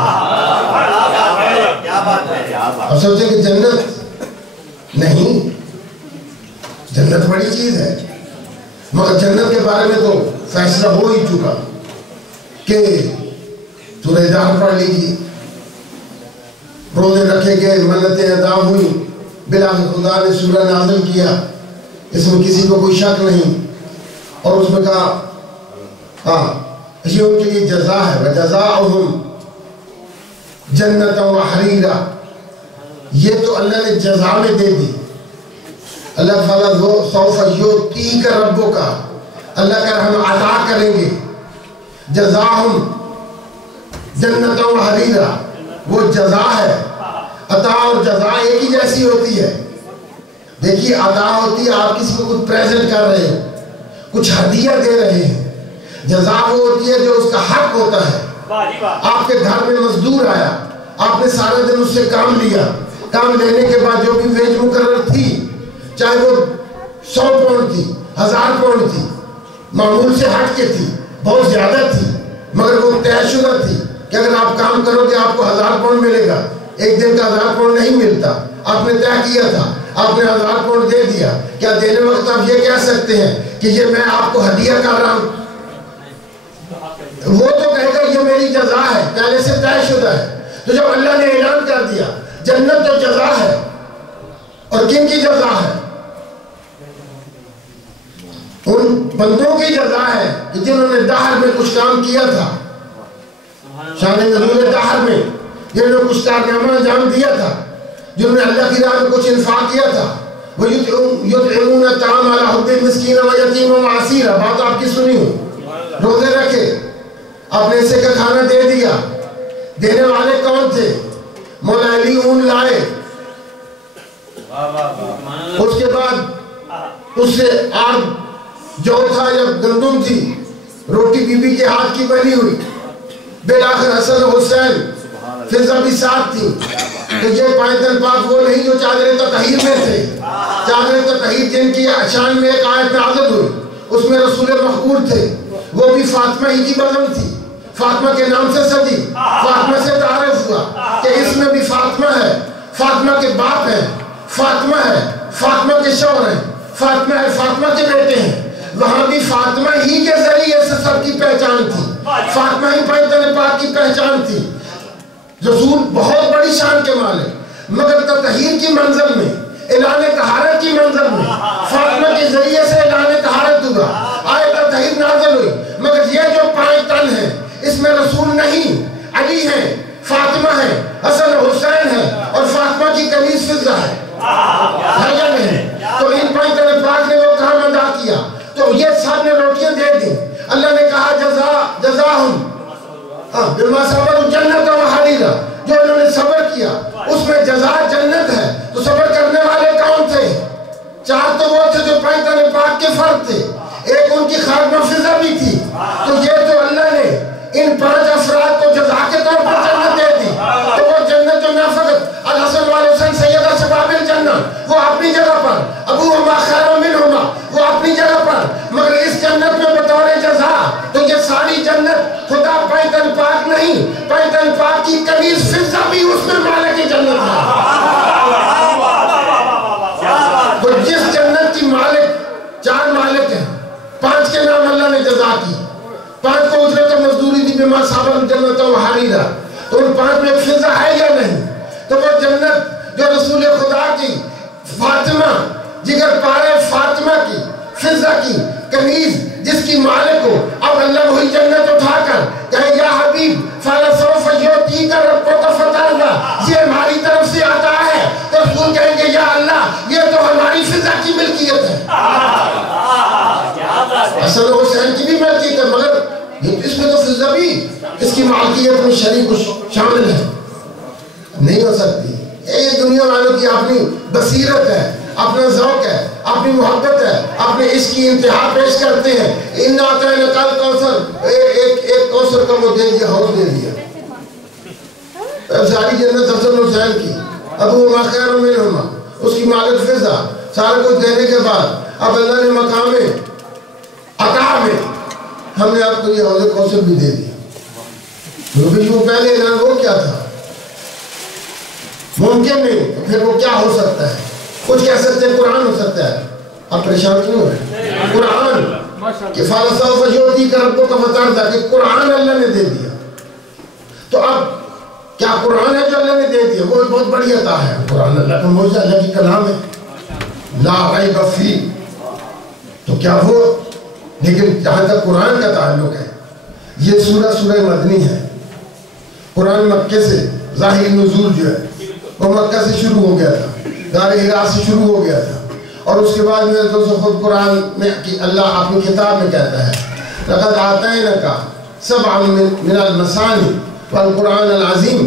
اب سوچیں کہ جنت نہیں, جنت بڑی چیز ہے, مگر جنت کے بارے میں تو فیصلہ ہو ہی چکا کہ سورہ جان پڑھ لیجیے, روزے رکھے گئے, منتیں ادا ہوئی, بلاخر خدا نے سورہ نازل کیا, اس میں کسی کو کوئی شک نہیں, اور اس میں کہا ہاں یہ ان کے لیے جزا ہے, وَجَزَاؤُهُمْ جَنَّةً وَحَرِيرًا. یہ تو اللہ نے جزا میں دے دی. اللہ تعالیٰ سوف یؤتیک ربک, اللہ کا ہم عطا کریں گے. جزاہم جنۃ وحریرا, وہ جزا ہے. عطا اور جزا ایک ہی جیسی ہوتی ہے. دیکھیے عطا ہوتی ہے آپ کسی کو کچھ پریزنٹ کر رہے ہیں, کچھ ہدیہ دے رہے ہیں. جزا وہ ہوتی ہے جو اس کا حق ہوتا ہے. آپ کے گھر میں مزدور آیا, آپ نے سارے دن اس سے کام لیا, کام لینے کے بعد جو بھی ویج مقرر تھی, چاہے وہ 100 پاؤنڈ تھی, 1000 پاؤنڈ تھی, معمول سے ہٹ کے تھی, بہت زیادہ تھی, مگر وہ طے شدہ تھی کہ اگر آپ کام کرو گے آپ کو 1000 پاؤنڈ ملے گا. ایک دن کا 1000 پاؤنڈ نہیں ملتا, آپ نے طے کیا تھا, آپ نے 1000 پاؤنڈ دے دیا. کیا دینے وقت آپ یہ کہہ سکتے ہیں کہ یہ میں آپ کو ہدیہ کر رہا ہوں؟ وہ تو کہے گا یہ میری جزا ہے, پہلے سے طے شدہ ہے. تو جب اللہ نے اعلان کر دیا جنت تو جزا ہے, اور کن کی جزا ہے؟ ان بندوں کی جزا ہے کہ جنہوں نے دہر میں کچھ کام کیا تھا, شان نزول دہر میں جنہوں نے کچھ کارنامہ انجام دیا تھا, جنہوں نے اللہ کی راہ میں کچھ انفاق کیا تھا. وَيُطْعِمُونَ الطَّعَامَ عَلَىٰ حُبِّهِ مِسْكِينًا وَيَتِيمًا وَأَسِيرًا. بات آپ کی سنی ہو, روزے رکھے, آپ نے اسے کا کھانا دے دیا. دینے والے کون تھے؟ مولا علی اون لائے, اس کے بعد اس سے آگ جو تھا یا گندم تھی, روٹی بی بی کے ہاتھ کی بنی ہوئی. بالآخر حسن حسین فضا بھی ساتھ تھی. تو یہ پائدل پاک وہ نہیں جو چادر تطہیر میں تھے. چادر تطہیر جن کی شان میں ایک آیت نازل ہوئی, اس میں رسول مقبول تھے, وہ بھی فاطمہ ہی کی بزم تھی. فاطمہ کے نام سے سجی, فاطمہ سے تعارف ہوا کہ اس میں بھی فاطمہ ہے, فاطمہ کے باپ ہیں, فاطمہ ہے, فاطمہ کے شوہر ہیں, فاطمہ ہے, فاطمہ کے بیٹے ہیں. وہاں بھی فاطمہ ہی کے ذریعے سے سب کی پہچان تھی, فاطمہ ہی پیغمبر پاک کی پہچان تھی. رسول بہت بڑی شان کے مالک، مگر تطہیر کی منزل میں، اعلان طہارت کی منزل میں فاطمہ کے ذریعے سے اعلان طہارت ہوا، آیت تطہیر نازل ہوئی، مگر یہ جو 5 تن ہیں اس میں رسول نہیں، علی ہیں، فاطمہ ہے، حسن حسین ہے، اور فاطمہ کی قمیص فضہ ہے یا نہیں؟ تو ان 5 تن پاک نے وہ کام ادا کیا، تو یہ سب نے روٹیاں دے دیں۔ اللہ نے کہا جزاہم بما صبروا جنت و حریرا، جو انہوں نے صبر کیا اس میں جزا جنت ہے۔ تو صبر کرنے والے کون تھے؟ 4 تو وہ تھے جو 5 تن پاک کے فرد تھے، ایک ان کی خاتمہ فضہ بھی تھی۔ تو یہ جو اللہ نے ان 5 افراد کو جزا کے طور پر جنت دے دی، تو وہ جنت جو نہ فقط الحسن والحسین سیدہ شباب الجنہ وہ اپنی جگہ پر، ابوہما خیر منہما وہ اپنی جگہ پر، مگر اس جنت میں بطور جزا تو یہ ساری جنت خدا 5 تن پاک نہیں، 5 تن پاک کی قمیص فضہ بھی اس میں مالک جنت ہے۔ تو جس جنت کی مالک 4 مالک ہیں، 5 کے نام اللہ نے جزا کی، 5 کو اجرت و مزدوری دی بما صبروا جنت و حریرا، تو ان 5 میں فضہ ہے یا نہیں؟ تو وہ جنت جو رسول خدا کی فاطمہ جگر پارے فاطمہ کی فضہ کی قمیض جس کی مالک ہو، اب اللہ وہی جنت اٹھا کر کہے یا حبیب فَلَسَوْفَ يُعْطِيكَ رَبُّكَ فَتَرْضَىٰ، یہ ہماری طرف سے عطا ہے، تو رسول کہیں گے یا اللہ یہ تو ہماری فضہ کی ملکیت ہے، حسن حسین کی بھی ملکیت ہے، مگر اس میں تو فضہ بھی اس کی مالکیت میں شریک شامل ہے، نہیں ہو سکتی۔ یہ دنیا والوں کی اپنی بصیرت ہے، اپنا ذوق ہے، اپنی محبت ہے، اپنے عشق کی انتہا پیش کرتے ہیں۔ اِنَّا أَعْطَيْنَاكَ الْكَوْثَرَ، ایک کوثر کا وہ دے دیا، حوض دے دیا۔ اب ساری جنت حسن حسین کی، ابوہما خیر منہما، اس کی مالک فضہ، سارے کچھ دینے کے بعد اب اللہ نے مقام عطا میں ہم نے آپ کو یہ حوض کوثر بھی دے دیا۔ کیونکہ وہ پہلے اعلان وہ کیا تھا؟ ممکن نہیں، تو پھر وہ کیا ہو سکتا ہے؟ کچھ کہہ سکتے ہیں قرآن ہو سکتا ہے۔ اب پریشان کیوں ہو رہے؟ قرآن کہ فَلَسَوْفَ يُعْطِيكَ رَبُّكَ فَتَرْضَىٰ، کہ قرآن اللہ نے دے دیا۔ تو اب کیا قرآن ہے جو اللہ نے دے دیا؟ وہ بہت بڑی عطا ہے، قرآن اللہ کا معجزہ، اللہ کی کلام ہے، لا ریب فیہ، تو کیا وہ؟ لیکن جہاں تک قرآن کا تعلق ہے، یہ سورہ مدنی ہے۔ قرآن مکے سے ظاہر نزول جو ہے وہ مکہ سے شروع ہو گیا تھا، غار حرا سے شروع ہو گیا تھا، اور اس کے بعد میں تو خود قرآن میں اللہ اپنی کتاب میں کہتا ہے لَقَدْ آتَيْنَكَ سَبْعًا مِنَ الْمَثَانِي وَالْقُرْآنَ الْعَظِيمِ،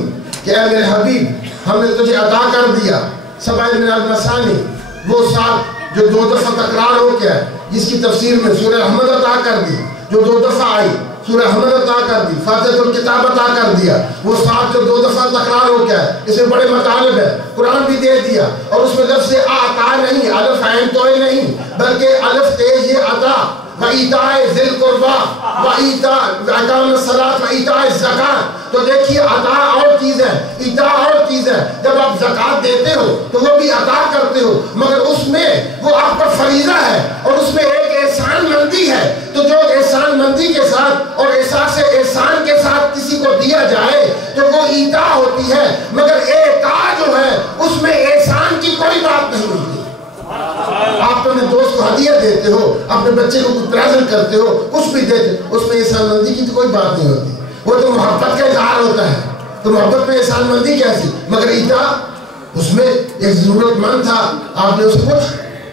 کہ اے میرے حبیب ہم نے تجھے عطا کر دیا 7 من المثانی، وہ 7 جو 2 دفعہ تکرار ہو گیا ہے، جس کی تفسیر میں سورہ احمد عطا کر دی جو 2 دفعہ آئی، سورہ احمد عطا کر دی، فاتحۃ الکتاب عطا کر دیا، وہ 7 جو 2 دفعہ تکرار ہو گیا ہے، اس میں بڑے مطالب ہے، قرآن بھی دے دیا، اور اس میں لفظ عطا نہیں، الف عین توئے نہیں، بلکہ الف تیز یہ عطا، وَإِيتَاءِ ذِي الْقُرْبَىٰ وَإِقَامِ الصَّلَاةِ وَإِيتَاءِ الزَّكَاةِ۔ تو دیکھیے عطا اور چیز ہے، ایتاء اور چیز ہے۔ جب آپ زکوٰۃ دیتے ہو تو وہ بھی عطا کرتے ہو، مگر اس میں وہ آپ پر فریضہ ہے، اور اس میں ایک احسان مندی ہے۔ تو جو احسان مندی کے ساتھ اور احساس احسان کے ساتھ کسی کو دیا جائے تو وہ ایتاء ہوتی ہے، مگر ایتاء جو ہے اس میں احسان کی کوئی بات نہیں ہوتی۔ آپ اپنے دوست کو ہدیہ دیتے ہو، اپنے بچے کو کچھ پریزنٹ کرتے ہو، کچھ بھی دیتے ہو، اس میں احسان مندی کی تو کوئی بات نہیں ہوتی، وہ تو محبت کا اظہار ہوتا ہے۔ تو محبت میں احسان مندی کیسی؟ مگر ایتاء اس میں ایک ضرورت مند تھا، آپ نے اس کو کچھ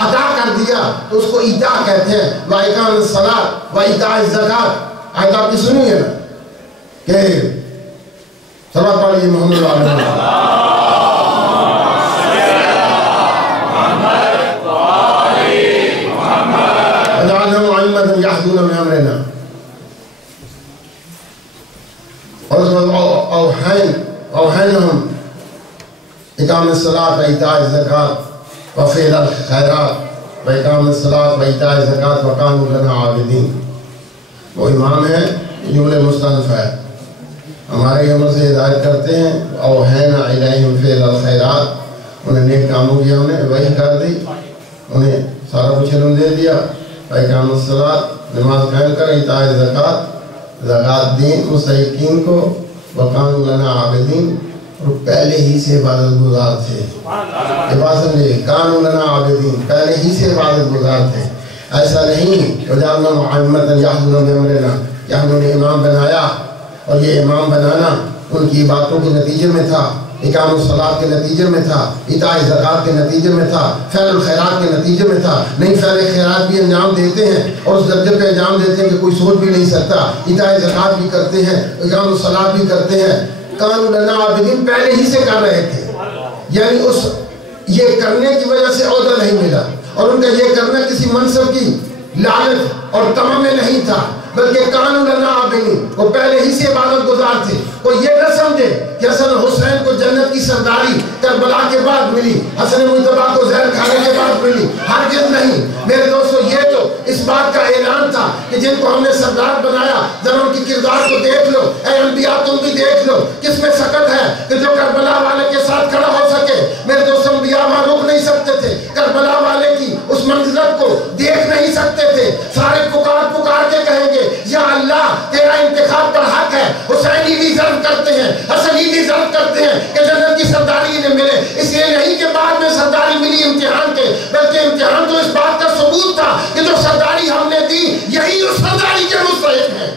عطا کر دیا تو اس کو ایتاء کہتے ہیں۔ وَإِقَامِ الصَّلَاةِ وَإِيتَاءِ الزَّكَاةِ، آیت آپ کی سنی ہے نا کہ صلوات پڑھیے محمد علیہ يهدون بأمرنا، أوحيناهم إقام الصلاة وإيتاء الزكاة وفعل الخيرات وإقام الصلاة وإيتاء الزكاة وكانوا لنا عابدين۔ وہ امام ہے، جملے مستنف ہے، ہمارے عمل سے ہدایت کرتے ہیں۔ أوحينا إليهم فعل الخيرات، انہیں نیک کاموں کی ہم نے وحی کر دی، انہیں سارا کچھ علم دے دیا۔ وإقام الصلاة، نماز قائم کر، ایتاء زکوٰۃ، زکوٰۃ دین مستحقین کو، وَقَانُوا لَنَا عَابِدِينَ، اور پہلے ہی سے عبادت گزار تھے. عبادت نے قانون لنا عابدین، پہلے ہی سے عبادت گزار تھے. ایسا نہیں وجعلنا محمدا یحکم بامرنا، یا انہوں نے امام بنایا اور یہ امام بنانا ان کی باتوں کے نتیجے میں تھا، اقام الصلاۃ کے نتیجے میں تھا، ایتاء زکوٰۃ کے نتیجے میں تھا، فعل الخیرات کے نتیجے میں تھا. نہیں، فعل خیرات بھی انجام دیتے ہیں اور اس درجے پہ انجام دیتے ہیں کہ کوئی سوچ بھی نہیں سکتا. ایتاء زکوٰۃ بھی کرتے ہیں، اقام الصلاۃ بھی کرتے ہیں. قانون لنا عابدین پہلے ہی سے کر رہے تھے، یعنی اس یہ کرنے کی وجہ سے عہدہ نہیں ملا، اور ان کا یہ کرنا کسی منصب کی لعنت اور تمام میں نہیں تھا، بلکہ قانون لنا عابدین، وہ پہلے ہی سے عبادت گزار تھے. کوئی یہ نہ سمجھے کہ حسن حسین کو جنت کی سرداری کربلا کے بعد ملی، حسن مجتبیٰ کو زہر کھانے کے بعد ملی، ہرگز نہیں. میرے دوستو، یہ تو اس بات کا اعلان تھا کہ جن کو ہم نے سردار بنایا، ذرا ان کی کردار کو دیکھ لو. اے انبیاء، تم بھی دیکھ لو کس میں سکت ہے کہ جو کربلا والے کے ساتھ کھڑا ہو سکے. میرے دوستو، انبیاء وہاں رک نہیں سکتے تھے، کربلا والے کی اس منظرت کو دیکھ نہیں سکتے تھے. سارے پکار کے کہیں گے یا اللہ تیرا انتخاب پر حق ہے. حسینی بھی ضرب کرتے ہیں، حسنی بھی ضرب کرتے ہیں کہ جنت کی سرداری انہیں ملے. اس لیے نہیں کہ بعد میں سرداری ملی امتحان کے، بلکہ امتحان تو اس بات کا ثبوت تھا کہ جو سرداری ہم نے دی یہی اس سرداری کے مستحق ہیں.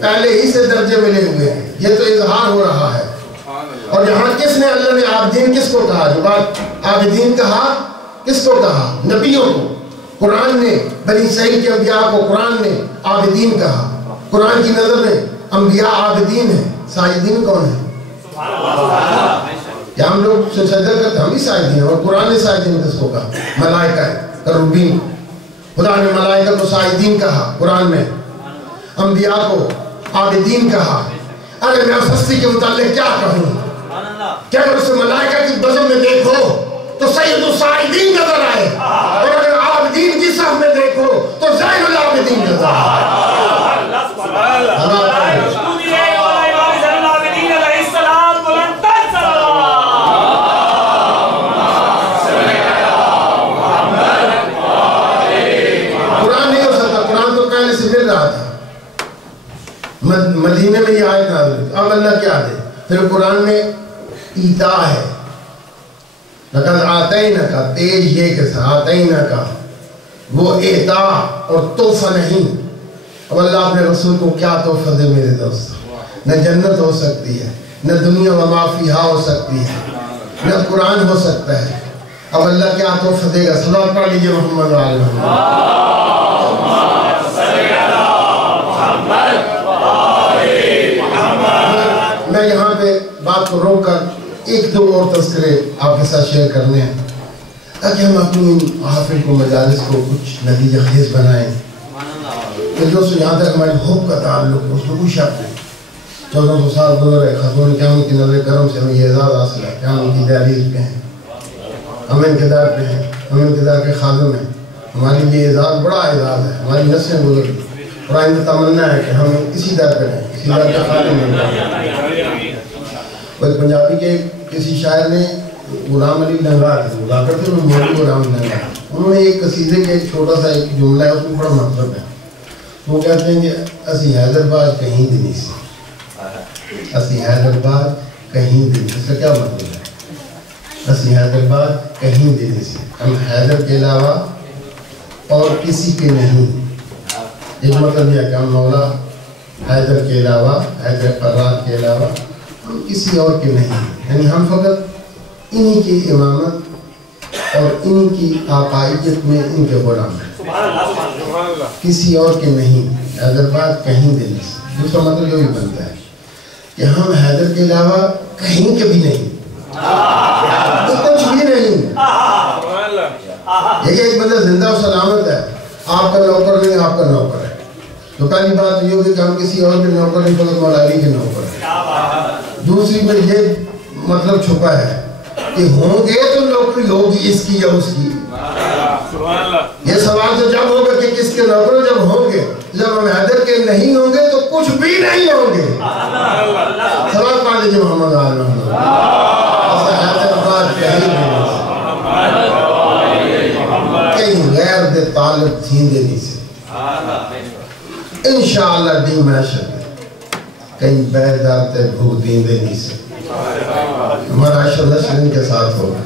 پہلے ہی سے درجے ملے ہوئے ہیں. یہ تو اظہار ہو رہا ہے. اور یہاں کس نے، اللہ نے عابدین کس کو کہا؟ جو بات عابدین کہا کس کو کہا؟ نبیوں کو. قرآن نے بنی اسرائیل کے انبیاء کو قرآن نے عابدین کہا. قرآن کی نظر میں انبیاء عابدین ہیں. ساجدین کون ہیں؟ یا ہم لوگ سجدہ کرتے ہم ہی ساجدین ہیں، اور قرآن نے ساجدین کس کو کہا؟ ملائکہ کروبین. خدا نے ملائکہ کو ساجدین کہا قرآن میں، انبیاء کو عابدین کہا. ارے میں اس ہستی کے متعلق کیا کہوں کہ اگر اسے ملائکہ کی بزم میں دیکھو تو سید الساجدین نظر آئے، اور اگر عابدین کی صف میں دیکھو تو زین العابدین نظر آئے. قرآن نہیں ہو سکتا، قرآن تو پہلے سے مل رہا تھا. مدینے میں یہ آیت نازل ہوئی. اب اللہ کیا دے؟ پھر قرآن میں ایتاء ہے. لقد آتیناکا، تیج یہ کے ساتھ آتیناکا، وہ اعطاء اور تحفہ نہیں. اب اللہ اپنے رسول کو کیا تحفہ دے میرے دوست؟ نہ جنت ہو سکتی ہے، نہ دنیا و ما فیہا ہو سکتی ہے، نہ قرآن ہو سکتا ہے. اب اللہ کیا تحفہ دے گا؟ صلوات پڑھ لیجئے محمد و آل محمد. میں یہاں پہ بات کو روک کر ایک دو اور تذکرے آپ کے ساتھ شیئر کرنے ہیں تاکہ ہم اپنی محافل کو، مجالس کو کچھ نتیجہ خیز بنائیں. دوستو، یہاں تک ہماری حب کا تعلق ہے، اس میں کوئی شک نہیں. 1400 سال گزرے، خاتون قیامت کی نظر کرم سے ہمیں یہ اعزاز حاصل ہے. قیامت کی دہلیز پہ ہیں، ہم انقدار پہ ہیں، ہم انقدار کے خادم ہیں. ہماری یہ اعزاز بڑا اعزاز ہے. ہماری نسلیں گزر گئی اور آئندہ تمنا ہے کہ ہم اسی در پہ رہیں، اسی در کے خادم ہیں. وہ ایک پنجابی کے کسی شاعر نے، غلام علی لنگار بولا کرتے ہیں، مولوی غلام لنگار، انہوں نے ایک قصیدے کے ایک چھوٹا سا ایک جملہ ہے، اس میں بڑا مطلب ہے. وہ کہتے ہیں کہ اسی حیدرآباد کہیں بھی نہیں سی، اسی حیدرآباد کہیں بھی نہیں. اس کا کیا مطلب ہے؟ اسی حیدرآباد کہیں بھی نہیں سی، ہم حیدر کے علاوہ اور کسی کے نہیں. ایک مطلب یہ ہے کہ ہم مولا حیدر کے علاوہ، حیدر قرار کے علاوہ ہم کسی اور کے نہیں، یعنی ہم فقط انہی کی امامت اور انہی کی آقائیت میں ان کے غلام ہیں، کسی اور کے نہیں. حیدرآباد کہیں دے نہیں. دوسرا مطلب یہ بھی بنتا ہے کہ ہم حیدر کے علاوہ کہیں کے بھی نہیں، کچھ بھی نہیں. یہ ایک بندہ زندہ و سلامت ہے، آپ کا نوکر نہیں، آپ کا نوکر ہے. تو پہلی بات یہ ہوگی کہ ہم کسی اور کے نوکر نہیں، فقط مولا علی کے نوکر ہیں. دوسری میں یہ مطلب چھپا ہے کہ ہوں گے تو نوکری ہوگی اس کی یا اس کی، یہ سوال تو جب ہوگا کہ کس کے نوکر جب ہوں گے، جب ہم حیدر کے نہیں ہوں گے تو کچھ بھی نہیں ہوں گے. سوال پا لیجیے محمد آل محمد. ایسا حیدر آباد کہیں کہیں غیر دے طالب تھیندے نہیں سے انشاءاللہ ڈی معاشر کہیں بیدار تے بھوک دیندے نہیں سے ہمارا عشر نشر ان کے ساتھ ہوگا.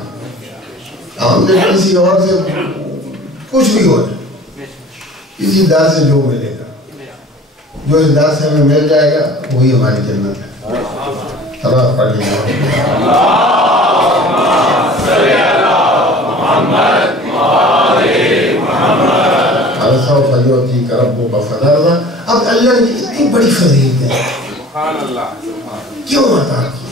ہم نے کسی اور سے کچھ بھی ہو جائے، کسی در سے جو ملے گا، جو اس در سے ہمیں مل جائے گا وہی ہماری جنت ہے. صلوات پڑھ لیجیے. سوف یعطیک ربک فترضی. اب اللہ نے اتنی بڑی فضیلت ہے کیوں عطا کی؟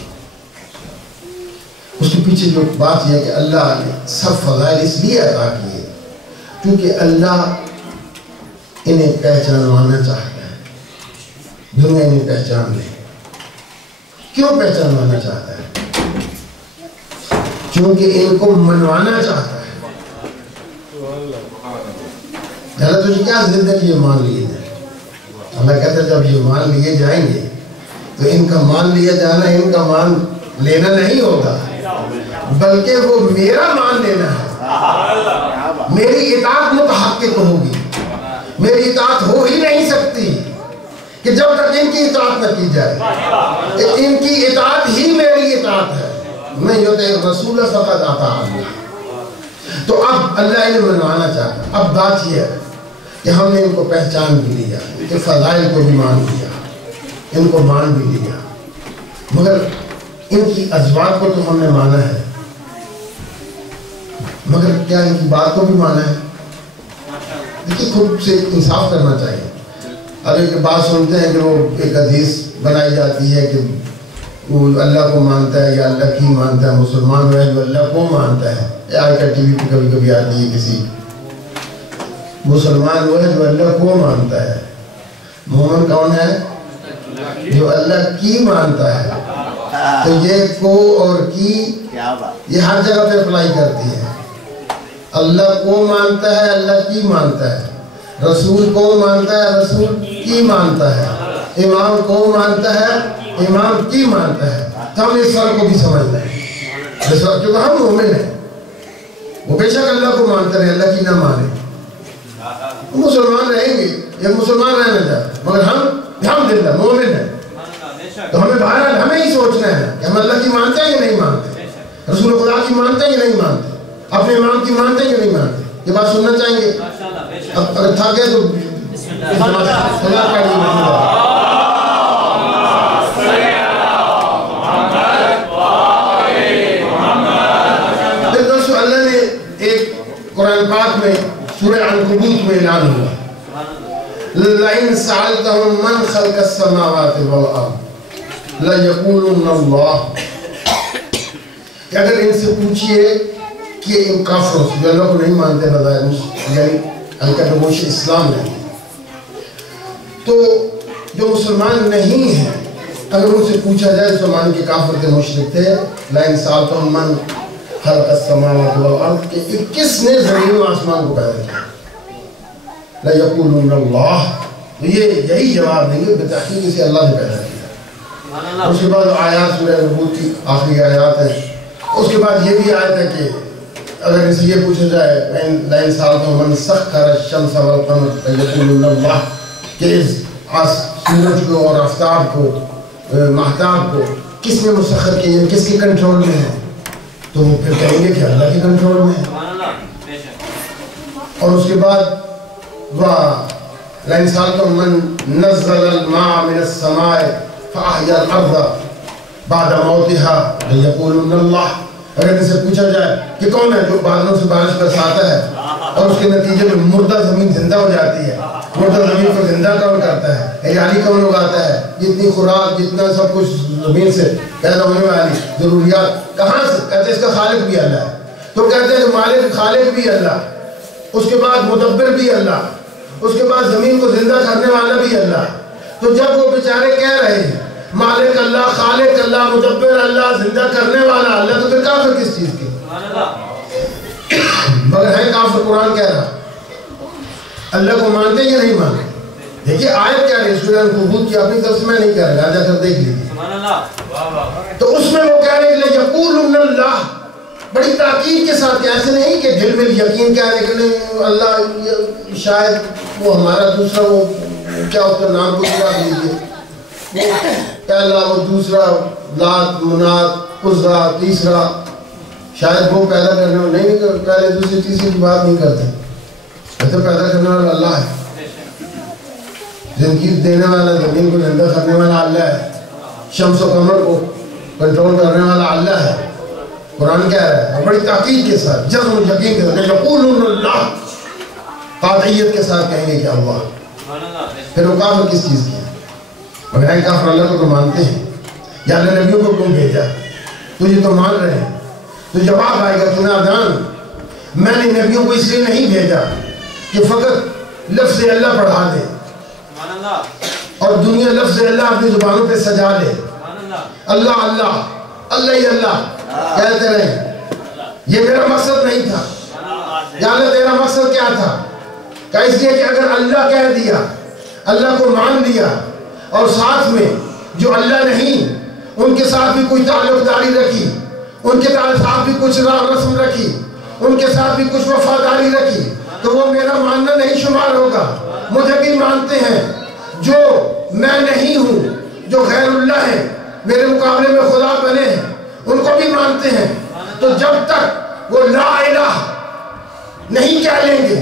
اس کے پیچھے جو بات یہ ہے کہ اللہ نے سب فضائل اس لیے عطا کیے کیونکہ اللہ انہیں پہچانوانا چاہتا ہے. دنیا انہیں پہچان لے. کیوں پہچانوانا چاہتا ہے؟ کیونکہ ان کو منوانا چاہتا ہے. اللہ تجھے کیا زندگی یہ مان لیے جائیں. اللہ کہتا ہے جب یہ مان لیے جائیں گے تو ان کا مان لیا جانا ان کا مان لینا نہیں ہوگا بلکہ وہ میرا مان لینا ہے. میری اطاعت متحقق ہوگی. میری اطاعت ہو ہی نہیں سکتی کہ جب تک ان کی اطاعت نہ کی جائے. ان کی اطاعت ہی میری اطاعت ہے. میں یہ رسول فقط آتا ہوں. تو اب اللہ انہیں منوانا چاہتا ہے. اب بات یہ ہے کہ ہم نے ان کو پہچان بھی لیا کہ فضائل کو بھی مان لیا، ان کو مان بھی لیا، مگر ان کی ازواج کو تو ہم نے مانا ہے، مگر کیا ان کی بات کو بھی مانا ہے؟ دیکھیے خود سے انصاف کرنا چاہیے. اب ایک بات سنتے ہیں کہ وہ ایک حدیث بنائی جاتی ہے کہ وہ اللہ کو مانتا ہے یا اللہ کی مانتا ہے. مسلمان ہے جو اللہ کو مانتا ہے. آج کا ٹی وی پہ کبھی کبھی آتی ہے کسی مسلمان وہ ہے جو اللہ کو مانتا ہے. مومن کون ہے؟ جو اللہ کی مانتا ہے. تو یہ کو اور کی یہ ہر جگہ پہ اپلائی کرتی ہے. اللہ کو مانتا ہے، اللہ کی مانتا ہے. رسول کو مانتا ہے، رسول کی مانتا ہے. امام کو مانتا ہے، امام کی مانتا ہے. تو ہم اس فرق کو بھی سمجھنا ہے کیونکہ ہم مومن ہیں. وہ بے شک اللہ کو مانتے رہے، اللہ کی نہ مانے. مسلمان رہیں گے یا مسلمان رہنا چاہتے مگر ہم الحمدللہ مومن ہیں. تو ہمیں بہرحال ہمیں ہی سوچنا ہے کہ ہم اللہ کی مانتے ہیں یا نہیں مانتے، رسول خدا کی مانتے ہیں یا نہیں مانتے، اپنے امام کی مانتے ہیں یا نہیں مانتے. یہ بات سننا چاہیں گے. اب اگر تھک گئے تو دوستو اللہ نے ایک قرآن پاک میں سورہ عنکبوت میں اعلان ہوا لَإِن سَأَلْتَهُم مَّنْ خَلْقَ السَّمَاوَاتِ وَالْأَرْضِ لَيَقُولُنَّ اللَّهُ. کہ اگر ان سے پوچھئے کہ ان کافروں سے جو اللہ کو نہیں مانتے بظاہر یعنی الکتبوش اسلام نہیں تو جو مسلمان نہیں ہیں اگر ان سے پوچھا جائے مسلمان کے کافر کے مشرک تھے لَإِن سَأَلْتَهُم مَّنْ خَلْقَ السَّمَاوَاتِ وَالْأَرْضِ کہ کس نے زمین و آسمان کو پیدا کیا لَيَقُولُنَّ اللَّهُ. یہی جواب دیں گے بتحقیق اسے اللہ نے پیدا کیا. اس کے بعد آیات سورہ نبوت کی آخری آیات ہیں. اس کے بعد یہ بھی آیت ہے کہ اگر ان سے یہ پوچھا جائے لَإِن سَأَلْتَهُم مَّن سَخَّرَ الشَّمْسَ وَالْقَمَرَ لَيَقُولُنَّ اللَّهُ کہ اس سورج کو اور آفتاب کو مہتاب کو کس نے مسخر کیا کس کے کنٹرول میں ہے تو وہ پھر کہیں گے کہ اللہ کے کنٹرول میں ہے. اور اس کے بعد لَإِن سَأَلْتَهُم مَّن نَزَّلَ الْمَاءَ مِنَ السَّمَاءِ فَأَحْيَا الْأَرْضَ بَعْدَ مَوْتِهَا لَيَقُولُنَّ اللَّهُ. اگر ان سے پوچھا جائے کہ کون ہے جو بادلوں سے بارش برساتا ہے اور اس کے نتیجے میں مردہ زمین زندہ ہو جاتی ہے، مردہ زمین کو زندہ کون کرتا ہے، ہریالی کون اگاتا ہے، جتنی خوراک جتنا سب کچھ زمین سے پیدا ہونے والی ضروریات کہاں سے، کہتے ہیں اس کا خالق بھی اللہ ہے. تو کہتے ہیں کہ مالک خالق بھی اللہ، اس کے بعد مدبر بھی اللہ، اس کے بعد زمین کو زندہ کرنے والا بھی اللہ. تو جب وہ بیچارے کہہ رہے ہیں مالک اللہ، خالق اللہ، مدبر اللہ، زندہ کرنے والا اللہ، تو پھر کافر کس چیز کی؟ مگر ہے کافر. قرآن کہہ رہا اللہ کو مانتے یا نہیں مانتے؟ دیکھیے آیت کیا ہے سورہ العنکبوت کی، اپنی طرف سے میں نہیں کہہ رہا، جا کر دیکھ لیجیے. تو اس میں وہ کہہ رہے ہیں یقولون اللہ، بڑی تاکید کے ساتھ کہ ایسے نہیں کہ دل میں یقین کہہ رہے کہ نہیں اللہ شاید وہ ہمارا دوسرا وہ کیا اس کا نام کو رکھ لیجیے، پہلا وہ دوسرا لات منات عزا تیسرا شاید وہ پیدا کرنے والا نہیں، پہلے دوسری تیسری کی بات نہیں کرتے. تو پیدا کرنے والا اللہ ہے، زندگی دینے والا زمین کو زندہ کرنے والا اللہ ہے، شمس و قمر کو کنٹرول کرنے والا اللہ ہے. قرآن کہہ رہا ہے اور بڑی تاکید کے ساتھ جزم و یقین کے ساتھ یقولون اللہ، قاطعیت کے ساتھ کہیں گے کہ اللہ. پھر وہ کافر کس چیز کی ہے؟ مگر ہے کافر اللہ کو تو مانتے ہیں. یا اللہ نبیوں کو کیوں بھیجا؟ تجھے تو مان رہے ہیں. تو جواب آئے گا کہ نادان، میں نے نبیوں کو اس لیے نہیں بھیجا کہ فقط لفظ اللہ پڑھا دے اور دنیا لفظ اللہ اپنی زبانوں پہ سجا لے. اللہ اللہ اللہ ہی اللہ کہتے رہے. یہ میرا مقصد نہیں تھا. یا اللہ تیرا مقصد کیا تھا؟ کہ اس لیے کہ اگر اللہ کہہ دیا، اللہ کو مان لیا اور ساتھ میں جو اللہ نہیں ان کے ساتھ بھی کوئی تعلق داری رکھی، ان کے ساتھ بھی کچھ رسم رکھی، ان کے ساتھ بھی کچھ وفاداری رکھی، تو وہ میرا ماننا نہیں شمار ہوگا. مجھے بھی مانتے ہیں جو میں نہیں ہوں، جو غیر اللہ ہیں، میرے مقابلے میں خدا بنے ہیں، ان کو بھی مانتے ہیں. تو جب تک وہ لا الہ نہیں کہہ لیں گے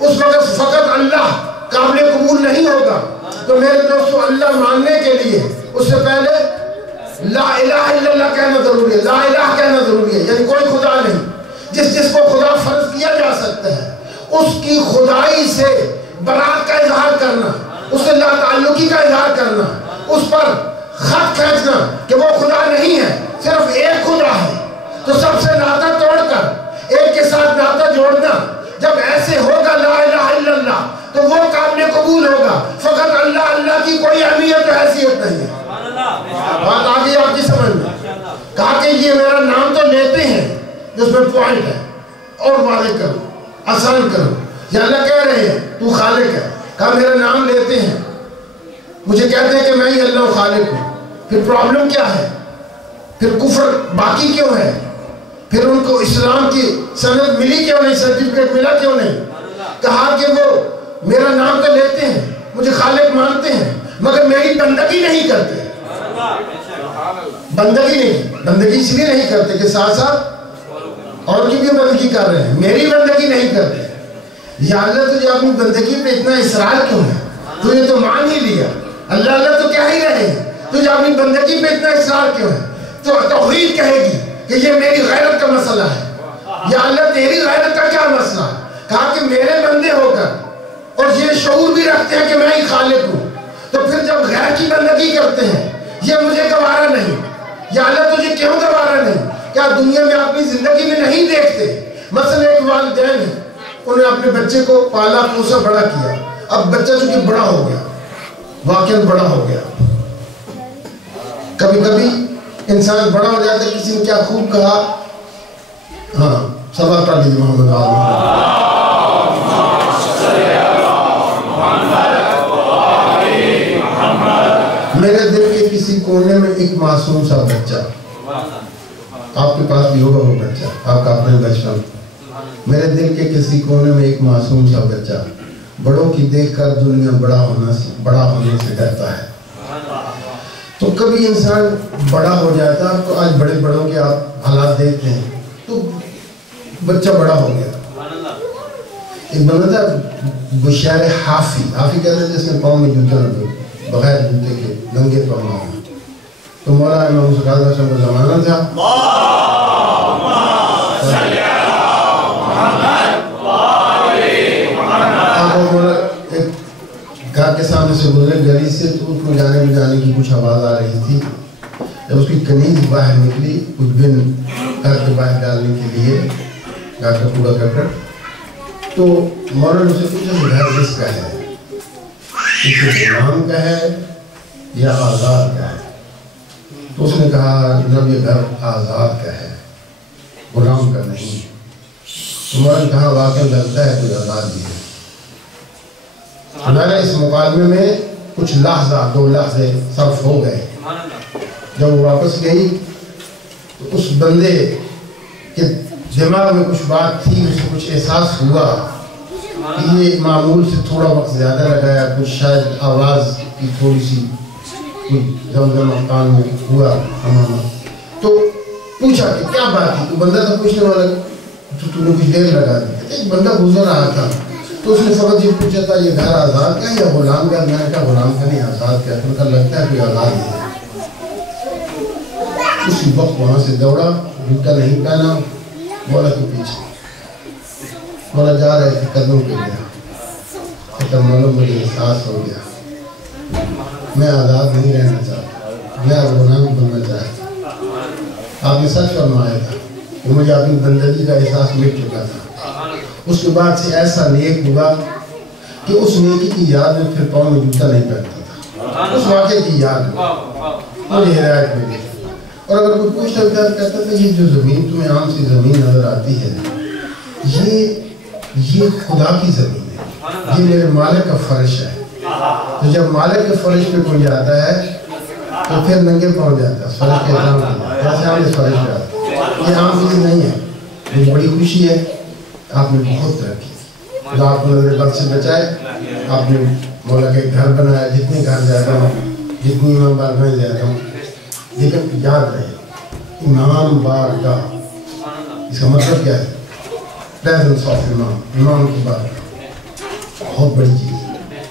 اس وقت فقط اللہ قابل قبول نہیں ہوگا. تو میرے دوستو اللہ ماننے کے لیے اس سے پہلے لا الہ الا اللہ کہنا ضروری ہے، لا الہ کہنا ضروری ہے. یعنی کوئی خدا نہیں. جس کو خدا فرض کیا جا سکتا ہے اس کی خدائی سے برات کا اظہار کرنا، اس سے لا تعلقی کا اظہار کرنا، اس پر خط کھینچنا کہ وہ خدا نہیں ہے، صرف ایک خدا ہے. تو سب سے ناطہ توڑ کر ایک کے ساتھ ناطہ جوڑنا، جب ایسے ہوگا لا الہ الا اللہ تو وہ قابل قبول ہوگا. فقط اللہ اللہ کی کوئی اہمیت و حیثیت نہیں ہے. بات آگئی آپ کی سمجھ میں؟ کہا کہ یہ میرا نام تو لیتے ہیں جس میں پوائنٹ ہے، اور واضح کرو، آسان کرو. یا اللہ کہہ رہے ہیں تو خالق ہے، کہا میرا نام لیتے ہیں، مجھے کہتے ہیں کہ میں ہی اللہ خالق ہوں. پھر پرابلم کیا ہے؟ پھر کفر باقی کیوں ہے؟ پھر ان کو اسلام کی سند ملی کیوں نہیں، سرٹیفکیٹ ملا کیوں نہیں؟ کہا کہ وہ میرا نام تو لیتے ہیں، مجھے خالق مانتے ہیں، مگر میری بندگی نہیں کرتے. بندگی نہیں، بندگی اس لیے نہیں کرتے کہ ساتھ ساتھ اور کی بھی بندگی کر رہے ہیں، میری بندگی نہیں کرتے. یا اللہ تجھے اپنی بندگی پہ اتنا اصرار کیوں ہے؟ تجھے تو مان ہی لیا، اللہ اللہ تو کہہ ہی رہے ہیں، تجھے اپنی بندگی پہ اتنا اصرار کیوں ہے؟ تو توحید کہے گی کہ یہ میری غیرت کا مسئلہ ہے. یا اللہ تیری غیرت کا کیا مسئلہ؟ کہا کہ میرے بندے ہو کر اور یہ شعور بھی رکھتے ہیں کہ میں ہی خالق ہوں، تو پھر جب غیر کی بندگی کرتے ہیں یہ مجھے گوارا نہیں. یا اللہ تجھے کیوں گوارا نہیں؟ کیا دنیا میں اپنی زندگی میں نہیں دیکھتے؟ مثلا ایک والدین ہیں، انہوں نے اپنے بچے کو پالا پوسا بڑا کیا، اب بچہ چونکہ بڑا ہو گیا، واقعاً بڑا ہو گیا. کبھی کبھی انسان بڑا ہو جاتا ہے. کسی نے کیا خوب کہا، ہاں سبا پڑھ لیجیے محمد میرے دل کے کسی کونے میں ایک معصوم سا بچہ، آپ کے پاس بھی ہوگا وہ بچہ، آپ کا اپنے بچپن. میرے دل کے کسی کونے میں ایک معصوم سا بچہ بڑوں کی دیکھ کر دنیا بڑا ہونے سے ڈرتا ہے. تو کبھی انسان بڑا ہو جاتا ہے، تو آج بڑے بڑوں کے آپ حالات دیکھتے ہیں، تو بچہ بڑا ہو گیا. ایک بندہ تھا بشیر حافی کہتے ہیں جس نے پاؤں میں جوتا نہ دو، بغیر جوتے کے ننگے پاؤں ہوں. تو مولا امام صاحب کا زمانہ تھا. گھر کے سامنے سے گزرے گلی سے، تو اس کو جانے کی کچھ آواز آ رہی تھی. جب اس کی کنیز باہر نکلی کچھ بن گھر کے باہر ڈالنے کے لیے، گھر کا پورا کر تو مولا نے اسے پوچھا گھر کس کا ہے؟ اسے غلام کا ہے یا آزاد کا ہے؟ تو اس نے کہا جناب یہ گھر آزاد کا ہے، غلام کا نہیں. مولانا کہاں واقع لگتا ہے کوئی آزادی ہے. میں نے اس مکالمے میں کچھ لحظہ 2 لحظے صرف ہو گئے. جب وہ واپس گئی تو اس بندے کے دماغ میں کچھ بات تھی, اسے کچھ احساس ہوا کہ یہ معمول سے تھوڑا وقت زیادہ لگایا, کچھ شاید آواز کی تھوڑی سی کوئی زمزم افغان میں ہوا ہماما. تو پوچھا کہ کیا بات تھی. تو بندہ تھا پوچھنے والا تو تم نے کچھ دیر لگا دی. ایک بندہ گزر رہا تھا تو اس نے فقط یہ پوچھا تھا یہ گھر آزاد کا یا غلام کا. میں نے کہا غلام کا نہیں, آزاد کا. تو لگتا ہے کوئی آزاد ہے. اسی وقت وہاں سے دوڑا, جوتا نہیں پہنا, مولا کے پیچھے. مولا جا رہے تھے, قدموں پہ گیا. معلوم مجھے احساس ہو گیا میں آزاد نہیں رہنا چاہتا, میں غلام بننا چاہتا. آپ نے سچ فرمایا تھا کہ مجھے اپنی بندگی کا احساس مٹ چکا تھا. اس کے بعد سے ایسا نیک ہوا کہ اس نیکی کی یاد میں پھر پاؤں میں جوتا نہیں پہنتا تھا. اس واقعے کی یاد میں مجھے ہدایت ملی. اور اگر کوئی پوچھتا کہتا تھا یہ جو زمین تمہیں عام سی زمین نظر آتی ہے یہ خدا کی زمین ہے, یہ میرے مالک کا فرش ہے. تو جب مالک کے فرش پہ کوئی جاتا ہے تو پھر ننگے پہنچ جاتا ہے. فرش کے احترام کیا جیسے ہم اس فرش پہ آتے ہیں. یہ عام چیز نہیں ہے. مجھے بڑی خوشی ہے آپ نے بہت ترقی. خدا آپ کو نظر بد سے بچائے. آپ نے مولا کے گھر بنایا, جتنے گھر زیادہ ہوں, جتنی امام بارگاہیں زیادہ ہوں, لیکن یاد رہے امام بارگاہ اس کا مطلب کیا ہے؟ پریزنس آف امام, امام کی بارگاہ بہت بڑی چیز ہے.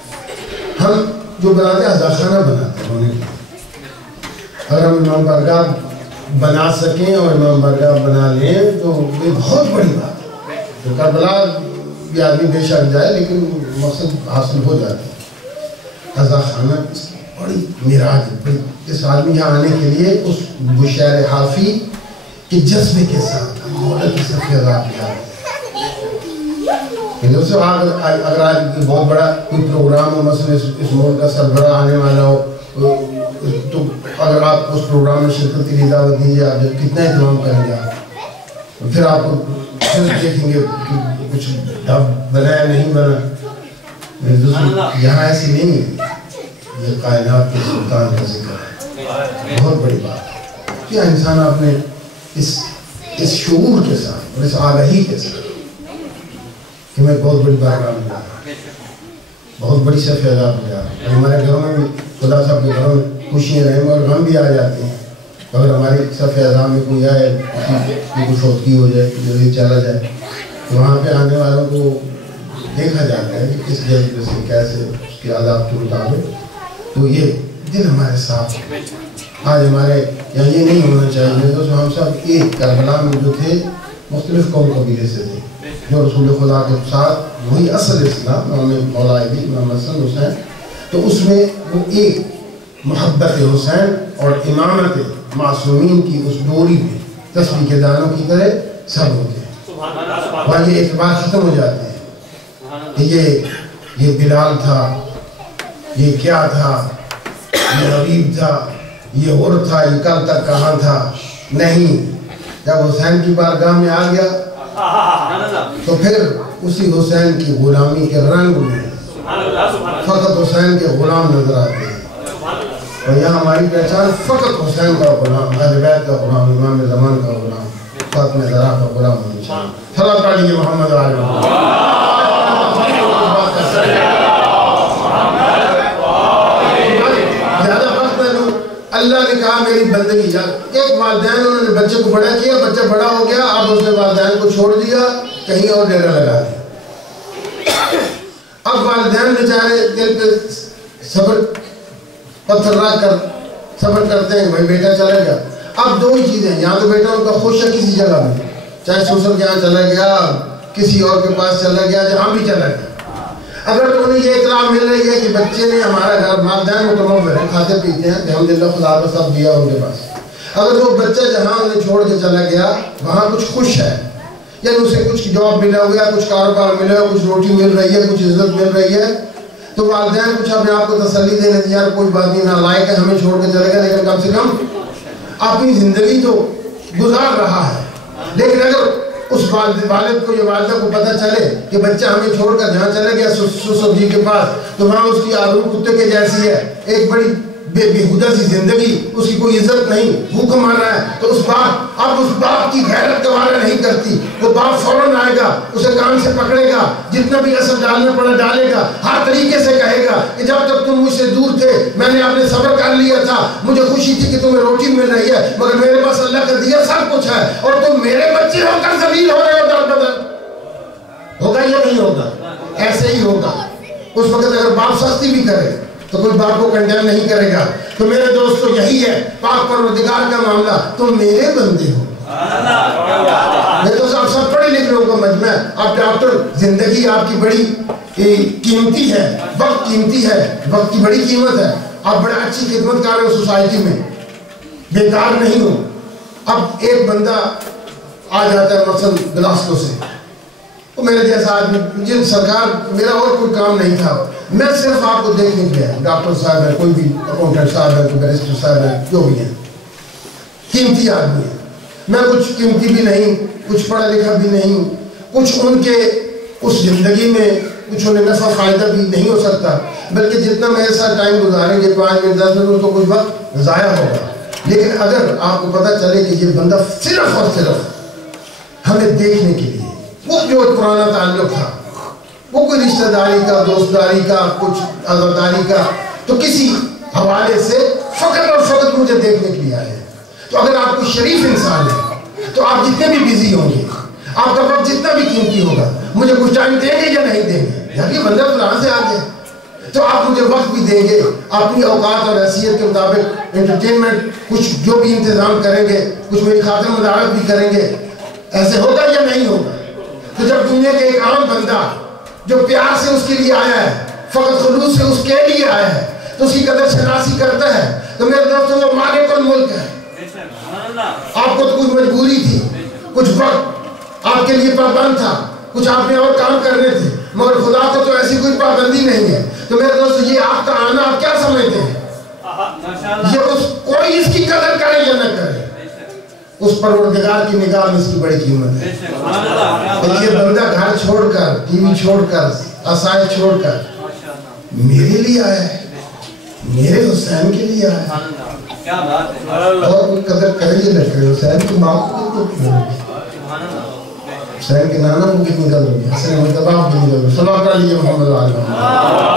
ہم جو بناتے ہیں عزاخانہ بناتے ہیں ہونے کے. اگر ہم امام بارگاہ بنا سکیں اور امام بارگاہ بنا لیں تو یہ بہت بڑی بات ہے. تو کربلا بھی آدمی بے شک جائے لیکن مقصد حاصل ہو جاتا ہے. عزاخانہ بڑی معراج ہے. اس آدمی یہاں آنے کے لیے اس بشیر حافی کے جذبے کے ساتھ مولا کی صفی عذاب لیا. اگر آج بہت بڑا کوئی پروگرام ہو, مثلا اس ملک کا سربراہ آنے والا ہو, تو اگر آپ اس پروگرام میں شرکت کی دعوت دیجیے, آپ کتنا اہتمام کریں گے. پھر آپ کو پھر دیکھیں گے کچھ بنا یا نہیں بنا. یہاں ایسی نہیں ہے. یہ کائنات کے سلطان کا ذکر ہے. بہت بڑی بات ہے. کیا انسان آپ نے اس شعور کے ساتھ اور اس آگاہی کے ساتھ کہ میں بہت بڑی بارگاہ میں جا رہا ہوں, بہت بڑی صفی عذاب میں جا رہا ہوں. ہمارے گھروں میں بھی خدا صاحب کے گھروں میں خوشیاں رہیں اور غم بھی آ جاتے ہیں. اگر ہماری صفی عذاب میں کوئی آئے, کوئی فوتگی ہو جائے, جلدی چلا جائے, تو وہاں پہ آنے والوں کو دیکھا جاتا ہے کہ کس جذبے سے کیسے اس کے عذاب کے مطابق. تو یہ دل ہمارے ساتھ آج ہمارے یہاں یہ نہیں ہونا چاہیے. تو ہم سب ایک کربلا میں جو تھے مختلف قوم قبیلے سے تھے, جو رسول خدا کے ساتھ وہی اصل اسلام مولا علی امام حسن حسین. تو اس میں وہ ایک محبت حسین اور امامت معصومین کی اس ڈوری میں تسبیح کے دانوں کی طرح سب ہوتے ہیں. وہاں یہ اعتبار ختم ہو جاتے ہیں کہ یہ بلال تھا, یہ کیا تھا, یہ حبیب تھا, یہ غر تھا, یہ کل تک کہاں تھا. نہیں, جب حسین کی بارگاہ میں آ گیا تو پھر اسی حسین کی غلامی کے رنگ میں فقط حسین کے غلام نظر آتے ہیں. اور یہاں ہماری پہچان فقط حسین کا غلام, اہل بیت کا غلام, امام زمان کا غلام, فاطمہ زہرا کا غلام ہونی چاہیے. صلوات پڑھیے محمد علیہ وسلم. اللہ نے کہا میری بندگی. ایک والدین انہوں نے بچے کو بڑا کیا, بچہ بڑا ہو گیا, اب اس نے والدین کو چھوڑ دیا, کہیں اور ڈیرا لگا دیا. اب والدین بیچارے دل پہ صبر پتھر رکھ کر صبر کرتے ہیں کہ بھائی بیٹا چلا گیا. اب دو ہی چیزیں, یہاں تو بیٹا ان کا خوش ہے کسی جگہ میں, چاہے سسر کے یہاں چلا گیا, کسی اور کے پاس چلا گیا, جہاں بھی چلا گیا. اگر تو انہیں یہ اطلاع مل رہی ہے کہ بچے نے ہمارا گھر, والدین متمول ہیں, کھاتے پیتے ہیں, الحمدللہ خدا کو سب دیا ان کے پاس. اگر وہ بچہ جہاں انہیں چھوڑ کے چلا گیا وہاں کچھ خوش ہے, یعنی اسے کچھ جاب ملا ہو گیا, کچھ کاروبار ملا ہو, کچھ روٹی مل رہی ہے, کچھ عزت مل رہی ہے, تو والدین کچھ اپنے آپ کو تسلی دینے دیا, کوئی بات نہیں, نالائق ہے, ہمیں چھوڑ کے چلے گا, لیکن کم سے کم اپنی زندگی تو گزار رہا ہے. لیکن اگر اس والد کو یا والدہ کو پتہ چلے کہ بچہ ہمیں چھوڑ کر جہاں چلے گیا سسو جی کے پاس، تو وہاں اس کی آبرو کتے کے جیسی ہے، ایک بڑی بےہودہ سی زندگی، اس کی کوئی عزت نہیں، بھوک مار رہا ہے، تو اس باپ کی غیرت گوارا نہیں کرتی. وہ باپ فوراً آئے گا، اسے کان سے پکڑے گا، جتنا بھی اثر ڈالنا پڑا ڈالے گا، ہر طریقے سے کہے گا کہ جب تک تم مجھ سے دور تھے میں نے اپنے صبر کر لیا تھا، مجھے خوشی تھی کہ تمہیں روٹی مل رہی ہے، مگر میرے پاس اللہ کا دیا سب کچھ ہے اور تم میرے بچے ہو کر ذلیل ہو رہے ہو در بدر. ہوگا یا نہیں ہوگا؟ ایسے ہی ہوگا. اس وقت اگر باپ سختی بھی کرے تو کوئی باپ کو کنڈیم نہیں کرے گا. تو میرے دوستو یہی ہے پاک پروردگار کا معاملہ، تم میرے بندے ہو. میں تو سب پڑھے لکھ لوگوں کا مجمع ہے. آپ ڈاکٹر، زندگی آپ کی بڑی قیمتی ہے، وقت قیمتی ہے، وقت کی بڑی قیمت ہے. آپ بڑا اچھی خدمت کر رہے ہو سوسائٹی میں، بیکار نہیں ہو. اب ایک بندہ آ جاتا ہے مثلا گلاسکو سے، وہ میرے جیسا آدمی، جن سرکار میرا اور کوئی کام نہیں تھا، میں صرف آپ کو دیکھنے کے لیے، ڈاکٹر صاحب ہے، کوئی بھی اکاؤنٹنٹ صاحب ہے، کوئی بیرسٹر صاحب ہے، جو بھی ہے، قیمتی آدمی ہے. میں کچھ قیمتی بھی نہیں، کچھ پڑھا لکھا بھی نہیں، کچھ ان کے اس زندگی میں کچھ انہیں نفع فائدہ بھی نہیں ہو سکتا، بلکہ جتنا میرے ساتھ ٹائم گزاریں گے 5 منٹ 10 منٹ تو کوئی وقت ضائع ہوگا. لیکن اگر آپ کو پتہ چلے کہ یہ بندہ صرف اور صرف ہمیں دیکھنے کے لیے، وہ جو پرانا تعلق تھا، وہ کوئی رشتہ داری کا، دوست داری کا، کچھ عزاداری کا، تو کسی حوالے سے فقط اور فقط مجھے دیکھنے کے لیے آئے. تو اگر آپ کو شریف انسان ہے تو آپ جتنے بھی بیزی ہوں گے، آپ کا وقت جتنا بھی قیمتی ہوگا، مجھے کچھ ٹائم دیں گے یا نہیں دیں گے؟ یار یہ بندہ فلاں سے آ گیا، تو آپ مجھے وقت بھی دیں گے، اپنی اوقات اور حیثیت کے مطابق انٹرٹینمنٹ کچھ جو بھی انتظام کریں گے، کچھ میری خاطر مدارت بھی کریں گے. ایسے ہوگا یا نہیں ہوگا؟ تو جب دنیا کے ایک عام بندہ جو پیار سے اس کے لیے آیا ہے، فقط خلوص سے اس کے لیے آیا ہے، تو اس کی قدر شناسی کرتا ہے، تو میرے دوستوں وہ مالک الملک ہے. آپ کو تو کچھ مجبوری تھی، کچھ وقت آپ کے لیے پابند تھا، کچھ آپ نے اور کام کرنے تھے، مگر خدا کو تو ایسی کوئی پابندی نہیں ہے. تو میرے دوست یہ آپ کا آنا آپ کیا سمجھتے ہیں؟ یہ کوئی اس کی قدر کرے یا نہ کرے، اس پروردگار کی نگاہ میں اس کی بڑی قیمت ہے. اور یہ بندہ گھر چھوڑ کر، ٹی وی چھوڑ کر، آسائش چھوڑ کر میرے لیے آیا ہے، میرے حسین کے لیے آیا ہے. اور کوئی قدر کرے یا نہ کرے، حسین کی ماں کو کتنی قدر ہوگی، حسین کے نانا کو کتنی قدر ہوگی، حسین کے باپ کو کتنی قدر ہوگی. صلوات علیہ محمد و آلہ محمد.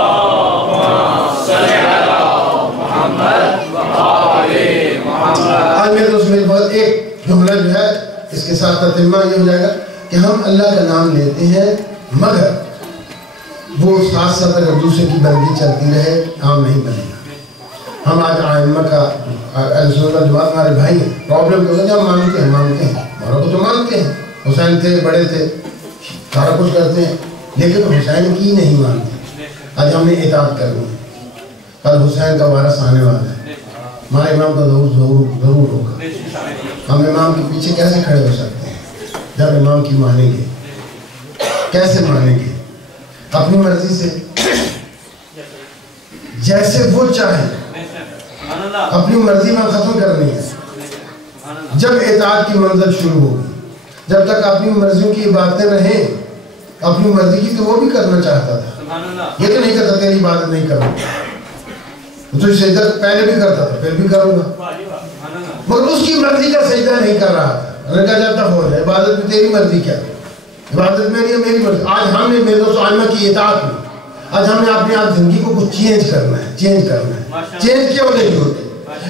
آج میرے دوست میرے بہت ایک جملہ جو ہے اس کے ساتھ تتمہ یہ ہو جائے گا کہ ہم اللہ کا نام لیتے ہیں، مگر وہ ساتھ ساتھ اگر دوسرے کی بندگی چلتی رہے کام نہیں بنے گا. ہم آج آئمہ کا اہل سنت والجماعت ہمارے بھائی ہیں، پرابلم کیا ہوتا ہے؟ ہم مانتے ہیں ہمارا کو تو مانتے ہیں، حسین تھے، بڑے تھے، سارا کچھ کرتے ہیں، لیکن حسین کی نہیں مانتے. آج ہم نے اطاعت کرنی ہے، کل حسین کا وارث آنے والا ہے، ہمارے امام کا ضرور ہوگا. ہم امام کے پیچھے کیسے کھڑے ہو سکتے ہیں جب امام کی مانیں گے؟ کیسے مانیں گے؟ اپنی مرضی سے، جیسے وہ چاہیں، اپنی مرضی میں ختم کرنی ہے. جب اطاعت کی منزل شروع ہوگی، جب تک اپنی مرضیوں کی باتیں رہیں، اپنی مرضی کی تو وہ بھی کرنا چاہتا تھا، یہ تو نہیں کرتا تیری عبادت نہیں کروں گا، تو سجدہ پہلے بھی کرتا تھا پھر بھی کروں گا، مگر اس کی مرضی کا سجدہ نہیں کر رہا تھا. انہوں نے کہا جاتا ہو جائے، عبادت میں تیری مرضی کیا، عبادت میری ہے، میری مرضی. آج ہم نے میرے دوست عالمہ کی اطاعت میں آج ہم نے اپنے آپ زندگی کو کچھ چینج کرنا ہے. چینج کیوں نہیں ہوتے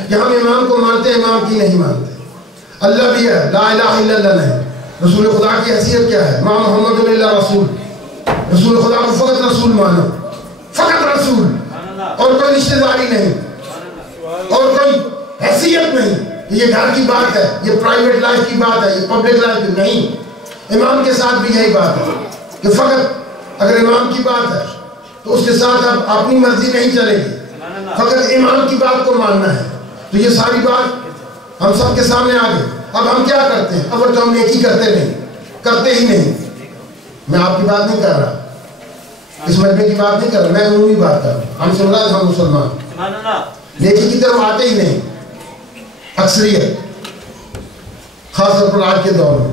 کہ ہم امام کو مانتے ہیں، امام کی نہیں مانتے. اللہ بھی ہے، لا الہ الا اللہ نہیں. رسول خدا کی حیثیت کیا ہے؟ ما محمد الا رسول. رسول خدا کو فقط رسول مانو، فقط رسول، اور کوئی رشتہ داری نہیں، اور کوئی حیثیت نہیں. یہ گھر کی بات ہے، یہ پرائیویٹ لائف کی بات ہے، یہ پبلک لائف کی نہیں. امام کے ساتھ بھی یہی بات ہے کہ فقط اگر امام کی بات ہے تو اس کے ساتھ اب اپنی مرضی نہیں چلے گی، فقط امام کی بات کو ماننا ہے. تو یہ ساری بات ہم سب کے سامنے آ گئی. اب ہم کیا کرتے ہیں؟ اب تو ہم نیکی کرتے ہی نہیں. میں آپ کی بات نہیں کر رہا، اس مجمع کی بات نہیں کر رہا، میں عمومی بات کر رہا ہوں. ہم سے مراد ہم مسلمان نیکی کی طرف آتے ہی نہیں. اکثریت خاص طور پر آج کے دور میں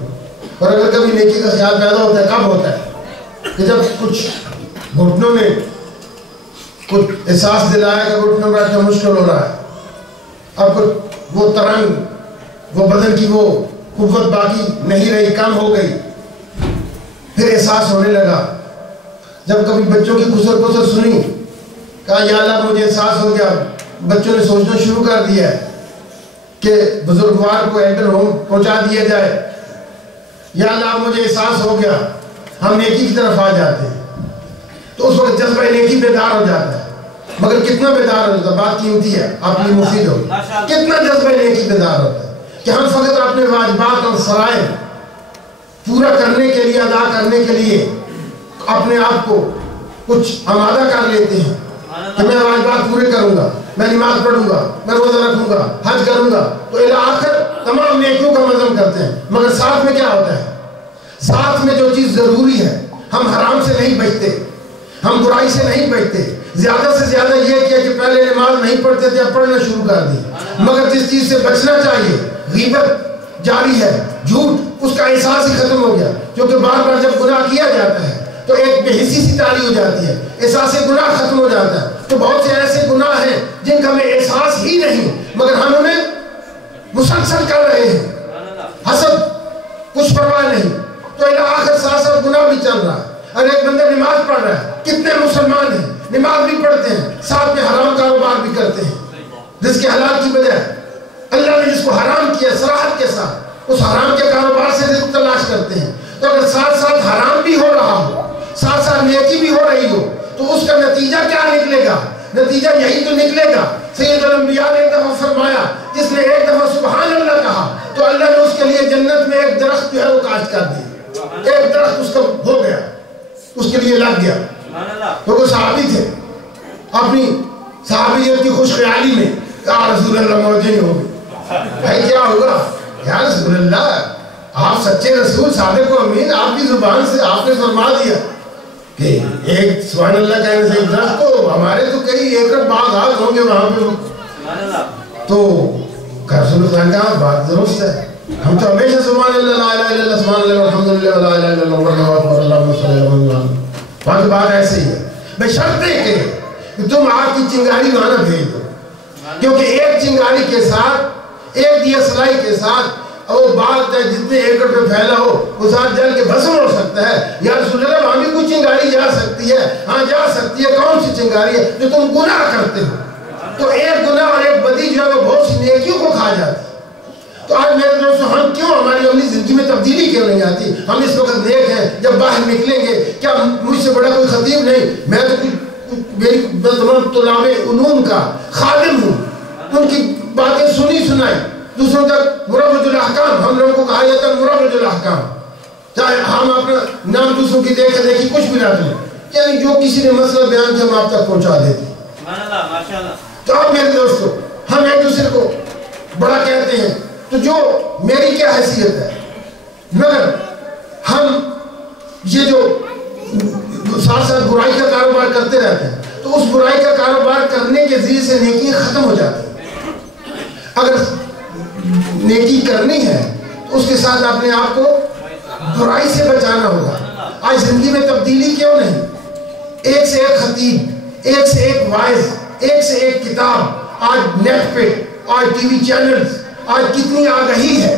اور اگر کبھی نیکی کا خیال پیدا ہوتا ہے کب ہوتا ہے کہ جب کچھ گھٹنوں میں کچھ احساس دلایا کہ گھٹنوں میں بیٹھنا مشکل ہو رہا ہے، اب وہ ترنگ، وہ بدن کی وہ قوت باقی نہیں رہی، کم ہو گئی، پھر احساس ہونے لگا۔ جب کبھی بچوں کی خسر خسر سنی، کہا یا اللہ مجھے احساس ہو گیا، بچوں نے سوچنا شروع کر دیا ہے کہ بزرگوار کو ایلڈر ہوم پہنچا دیا جائے، یا اللہ مجھے احساس ہو گیا، ہم نیکی کی طرف آ جاتے ہیں۔ تو اس وقت جذبہ نیکی بیدار ہو جاتا ہے، مگر کتنا بیدار ہو جاتا ہے، بات قیمتی ہے، آپ کے لیے مفید ہوگی، کتنا جذبہ نیکی بیدار ہوتا ہے کہ ہم فقط اپنے واجبات اور فرائض پورا کرنے کے لیے، ادا کرنے کے لیے اپنے آپ کو کچھ آمادہ کر لیتے ہیں کہ میں واجبات پورے کروں گا، میں نماز پڑھوں گا، میں روزہ رکھوں گا، حج کروں گا، تو الی آخر تمام نیکیوں کا مضم کرتے ہیں، مگر ساتھ میں کیا ہوتا ہے؟ ساتھ میں جو چیز ضروری ہے، ہم حرام سے نہیں بچتے، ہم برائی سے نہیں بچتے، زیادہ سے زیادہ یہ کیا کہ پہلے نماز نہیں پڑھتے تھے اب پڑھنا شروع کر دی، مگر جس چیز سے بچنا چاہیے، غیبت جاری ہے، جھوٹ، اس کا احساس ہی ختم ہو گیا، کیونکہ بار بار جب گناہ کیا جاتا ہے تو ایک بے حسی سی تاری ہو جاتی ہے، احساس گناہ ختم ہو جاتا ہے۔ تو بہت سے ایسے گناہ ہیں جن کا ہمیں احساس ہی نہیں، مگر ہم انہیں مسلسل کر رہے ہیں، حسد، کچھ پرواہ نہیں، تو الی آخر ساتھ ساتھ گناہ بھی چل رہا ہے۔ اور ایک بندہ نماز پڑھ رہا ہے، کتنے مسلمان ہیں نماز بھی پڑھتے ہیں، ساتھ میں حرام کاروبار بھی کرتے ہیں، جس کے حلال کی بجائے اللہ نے جس کو حرام کیا صراحت کے ساتھ اس حرام کے کاروبار سے رزق تلاش کرتے ہیں۔ تو اگر ساتھ ساتھ حرام بھی ہو رہا ہو، ساتھ ساتھ نیکی بھی ہو رہی ہو، تو اس کا نتیجہ کیا نکلے گا؟ نتیجہ یہی تو نکلے گا، سید الانبیاء نے ایک دفعہ فرمایا، جس نے ایک دفعہ سبحان اللہ کہا تو اللہ نے اس کے لیے جنت میں ایک درخت جو ہے وہ کاشت کر دی، ایک درخت اس کا ہو گیا، اس کے لیے لگ گیا۔ تو وہ صحابی تھے، اپنی صحابیت کی خوش خیالی میں کہا رسول اللہ موجود نہیں ہوگی، بھائی کیا ہوگا؟ یا رسول اللہ آپ سچے رسول صادق و امین، آپ کی زبان سے آپ نے فرما دیا کہ ایک سبحان اللہ کہنے سے ایک درخت، تو ہمارے تو کئی ایکڑ باغات ہوں گے وہاں پہ۔ تو رسول اللہ کہا بات درست ہے، ہم تو ہمیشہ سبحان اللہ لا الہ الا اللہ سبحان اللہ الحمدللہ لا الہ الا اللہ واللہ اکبر اللہم صلی اللہ علیہ وسلم، وہاں کی بات ایسے ہی ہے۔ بشرط کہ تم آگ کی چنگاری وہاں نہ بھیج دو، کیونکہ ایک چنگاری کے ساتھ، ایک دیا سلائی کے ساتھ وہ بات جتنے ایکڑ پہ پھیلا ہو وہ ساتھ جل کے بھسم ہو سکتا ہے۔ یا رسول اللہ وہاں بھی کوئی چنگاری جا سکتی ہے، ہاں جا سکتی ہے، کون سی چنگاری ہے؟ جو تم گناہ کرتے ہو، تو ایک گناہ اور ایک بدی جو ہے وہ بہت سی نیکیوں کو کھا جاتی ہے۔ تو آج میرے دوستوں ہم کیوں، ہماری عملی زندگی میں تبدیلی کیوں نہیں آتی؟ ہم اس وقت نیک ہیں، جب باہر نکلیں گے کیا مجھ سے بڑا کوئی خطیب نہیں، میں تو میری تمام طلاب علوم کا خادم ہوں، ان کی باتیں سنی سنائی دوسروں تک مربج الاحکام، ہم لوگوں کو کہا جاتا ہے مربج الاحکام، چاہے ہم اپنا نام دوسروں کی دیکھا دیکھی کچھ بھی رکھ لیں، یعنی جو کسی نے مسئلہ بیان کیا ہم آپ تک پہنچا دیتے ہیں۔ تو اب میرے دوستوں ہم ایک دوسرے کو بڑا کہتے ہیں، تو جو میری کیا حیثیت ہے، مگر ہم یہ جو ساتھ ساتھ برائی کا کاروبار کرتے رہتے ہیں، تو اس برائی کا کاروبار کرنے کے ذریعے سے نیکی ختم ہو جاتی ہے۔ اگر نیکی کرنی ہے تو اس کے ساتھ اپنے آپ کو برائی سے بچانا ہوگا۔ آج زندگی میں تبدیلی کیوں نہیں؟ ایک سے ایک خطیب، ایک سے ایک وائز، ایک سے ایک کتاب، آج نیٹ پہ، آج ٹی وی چینلز، آج کتنی آگہی ہے،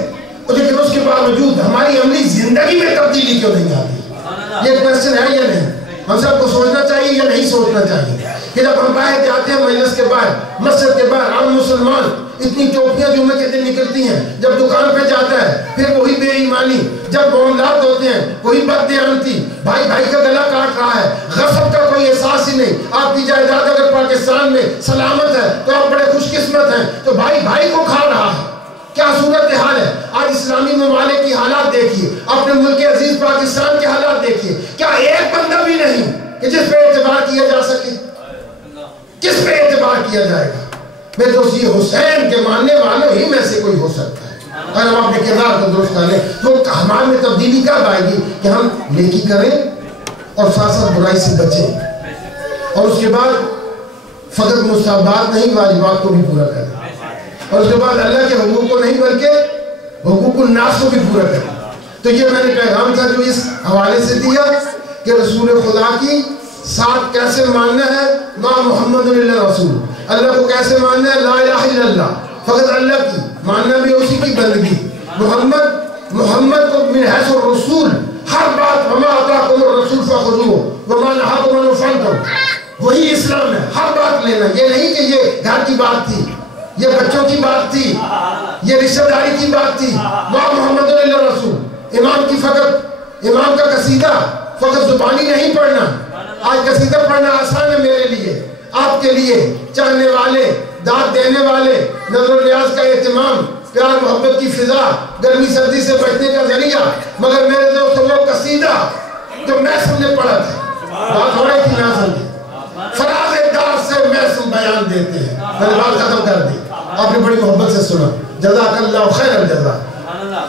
لیکن اس کے باوجود ہماری عملی زندگی میں تبدیلی کیوں نہیں آتی؟ یہ کویسچن ہے یا نہیں؟ ہم سب کو سوچنا چاہیے یا نہیں سوچنا چاہیے کہ جب ہم باہر جاتے ہیں مجلس کے باہر، مسجد کے باہر، عام مسلمان اتنی ٹوپیاں جمعے کے دن نکلتی ہیں، جب دکان پہ جاتا ہے پھر وہی بے ایمانی، جب معاملات ہوتے ہیں وہی بددیانتی، بھائی بھائی کا گلا کاٹ رہا ہے، غصب کا کوئی احساس ہی نہیں۔ آپ کی جائیداد اگر پاکستان میں سلامت ہے تو آپ بڑے خوش قسمت ہیں، تو بھائی بھائی کو کھا رہا ہے، کیا صورتحال ہے؟ آج اسلامی ممالک کی حالات دیکھیے، اپنے ملک عزیز پاکستان کے حالات دیکھیے، کیا ایک بندہ بھی نہیں کہ جس پہ اعتبار کیا جا سکے؟ کس پہ اعتبار کیا جائے گا؟ میرے دوست یہ حسین کے ماننے والوں ہی میں سے کوئی ہو سکتا ہے، اگر ہم اپنے کردار کو درست کریں تو ہمارے میں تبدیلی کب آئے گی کہ ہم نیکی کریں اور ساتھ ساتھ برائی سے بچیں، اور اس کے بعد فقط مستحبات نہیں واجبات کو بھی پورا کریں، اور اس کے بعد اللہ کے حقوق کو نہیں بلکہ حقوق الناس کو بھی پورا کریں۔ تو یہ میں نے پیغام تھا جو اس حوالے سے دیا کہ رسول خدا کی ساتھ کیسے ماننا ہے، ماں محمد اللہ رسول، اللہ کو کیسے ماننا ہے، لا الہ الا اللہ، فقط اللہ کی ماننا بھی اسی کی بندگی، محمد کو من حیث الرسول، ہر بات وما آتاکم الرسول فخذوہ وما نہاکم عنہ فانتہوا، وہی اسلام ہے، ہر بات لینا، یہ نہیں کہ یہ گھر کی بات تھی، یہ بچوں کی بات تھی، یہ رشتہ داری کی بات تھی، ماں محمد اللہ رسول، امام کا قصیدہ فقط زبانی نہیں پڑھنا، آج قصیدہ پڑھنا آسان ہے میرے لیے، آپ کے لیے، چاہنے والے، داد دینے والے، نظر و نیاز کا اہتمام، پیار محبت کی فضا، گرمی سردی سے بچنے کا ذریعہ، مگر میرے دوستوں وہ قصیدہ جو محسن نے پڑھا تھا، بات ہو رہی تھی محسن کی، فراز دار سے محسن بیان دیتے ہیں، میں نے بات ختم کر دی، آپ نے بڑی محبت سے سنا، جزاک اللہ خیر الجزا،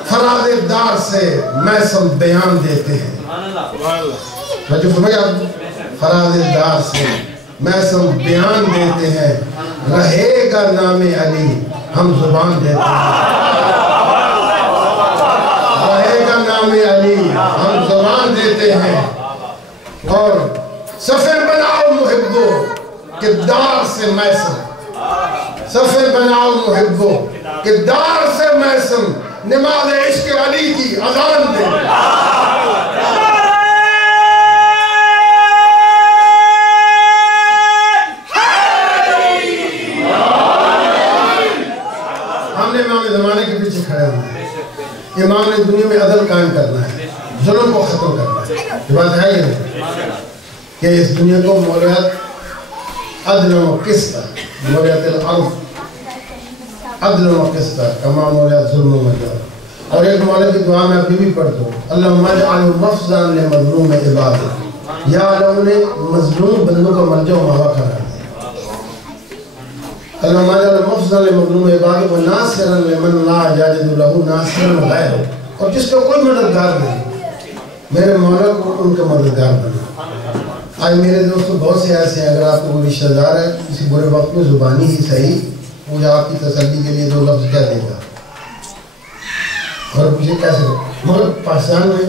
فراز دار سے محسن بیان دیتے ہیں، میں جو فرمایا فراز دار سے محسن بیان دیتے ہیں، رہے گا نام علی ہم زبان دیتے ہیں، رہے گا نام علی ہم زبان دیتے ہیں، اور سفر بناؤ محبو کہ دار سے محسن، سفر بناؤ محبو کہ دار سے محسن، نماز عشق علی کی اذان دے، امام زمانے کے پیچھے کھڑے ہوئے، امام نے دنیا میں عدل قائم کرنا ہے، ظلم کو ختم کرنا ہے، یہ بات ہے یہ نہیں کہ اس دنیا کو مولیت عدل و قسط، مولیت الارض عدل و قسط، کما مولیت ظلم و مجال، اور ایک مولا کی دعا میں ابھی بھی پڑھ دو، اللہم اجعل مفزا لمظلوم عباد، یا اللہ نے مظلوم بندوں کو ملجا و ماوا کرا دیا، اللہم اجعل مفزا لمظلوم عباد و ناصرا لمن لا یجد لہ ناصرا غیرہ، اور جس کا کوئی مددگار نہیں، میرے مولا کو ان کا مددگار بنا۔ آج میرے دوستوں بہت سے ایسے ہیں، اگر آپ کو کوئی رشتہ دار ہے کسی برے وقت میں زبانی ہی صحیح، وہ آپ کی تسلی کے لیے دو لفظ کہہ دے گا، اور مجھے کیسے، مگر پاکستان میں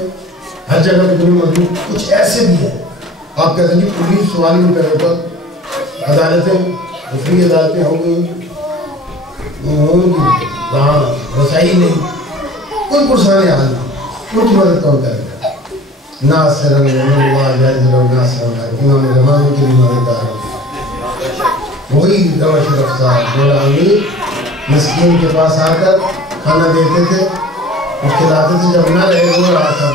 ہر جگہ پہ دنیا موجود کچھ ایسے بھی ہیں، آپ کہتے ہیں جی پولیس سوال نہیں کرے پر عدالتیں دوسری عدالتیں ہو گئی، وہاں رسائی نہیں، کوئی پرسان حال نہیں، ان کی مدد کون کرے گا؟ ناصر اللہ جائز لو ناصر اللہ، امام زمانے کے بھی مددگار ہیں، وہی روش رفتار مولا امیر مسکین کے پاس آ کر کھانا دیتے تھے، اس کھلاتے تھے، جب نہ رہے رو رہا تھا،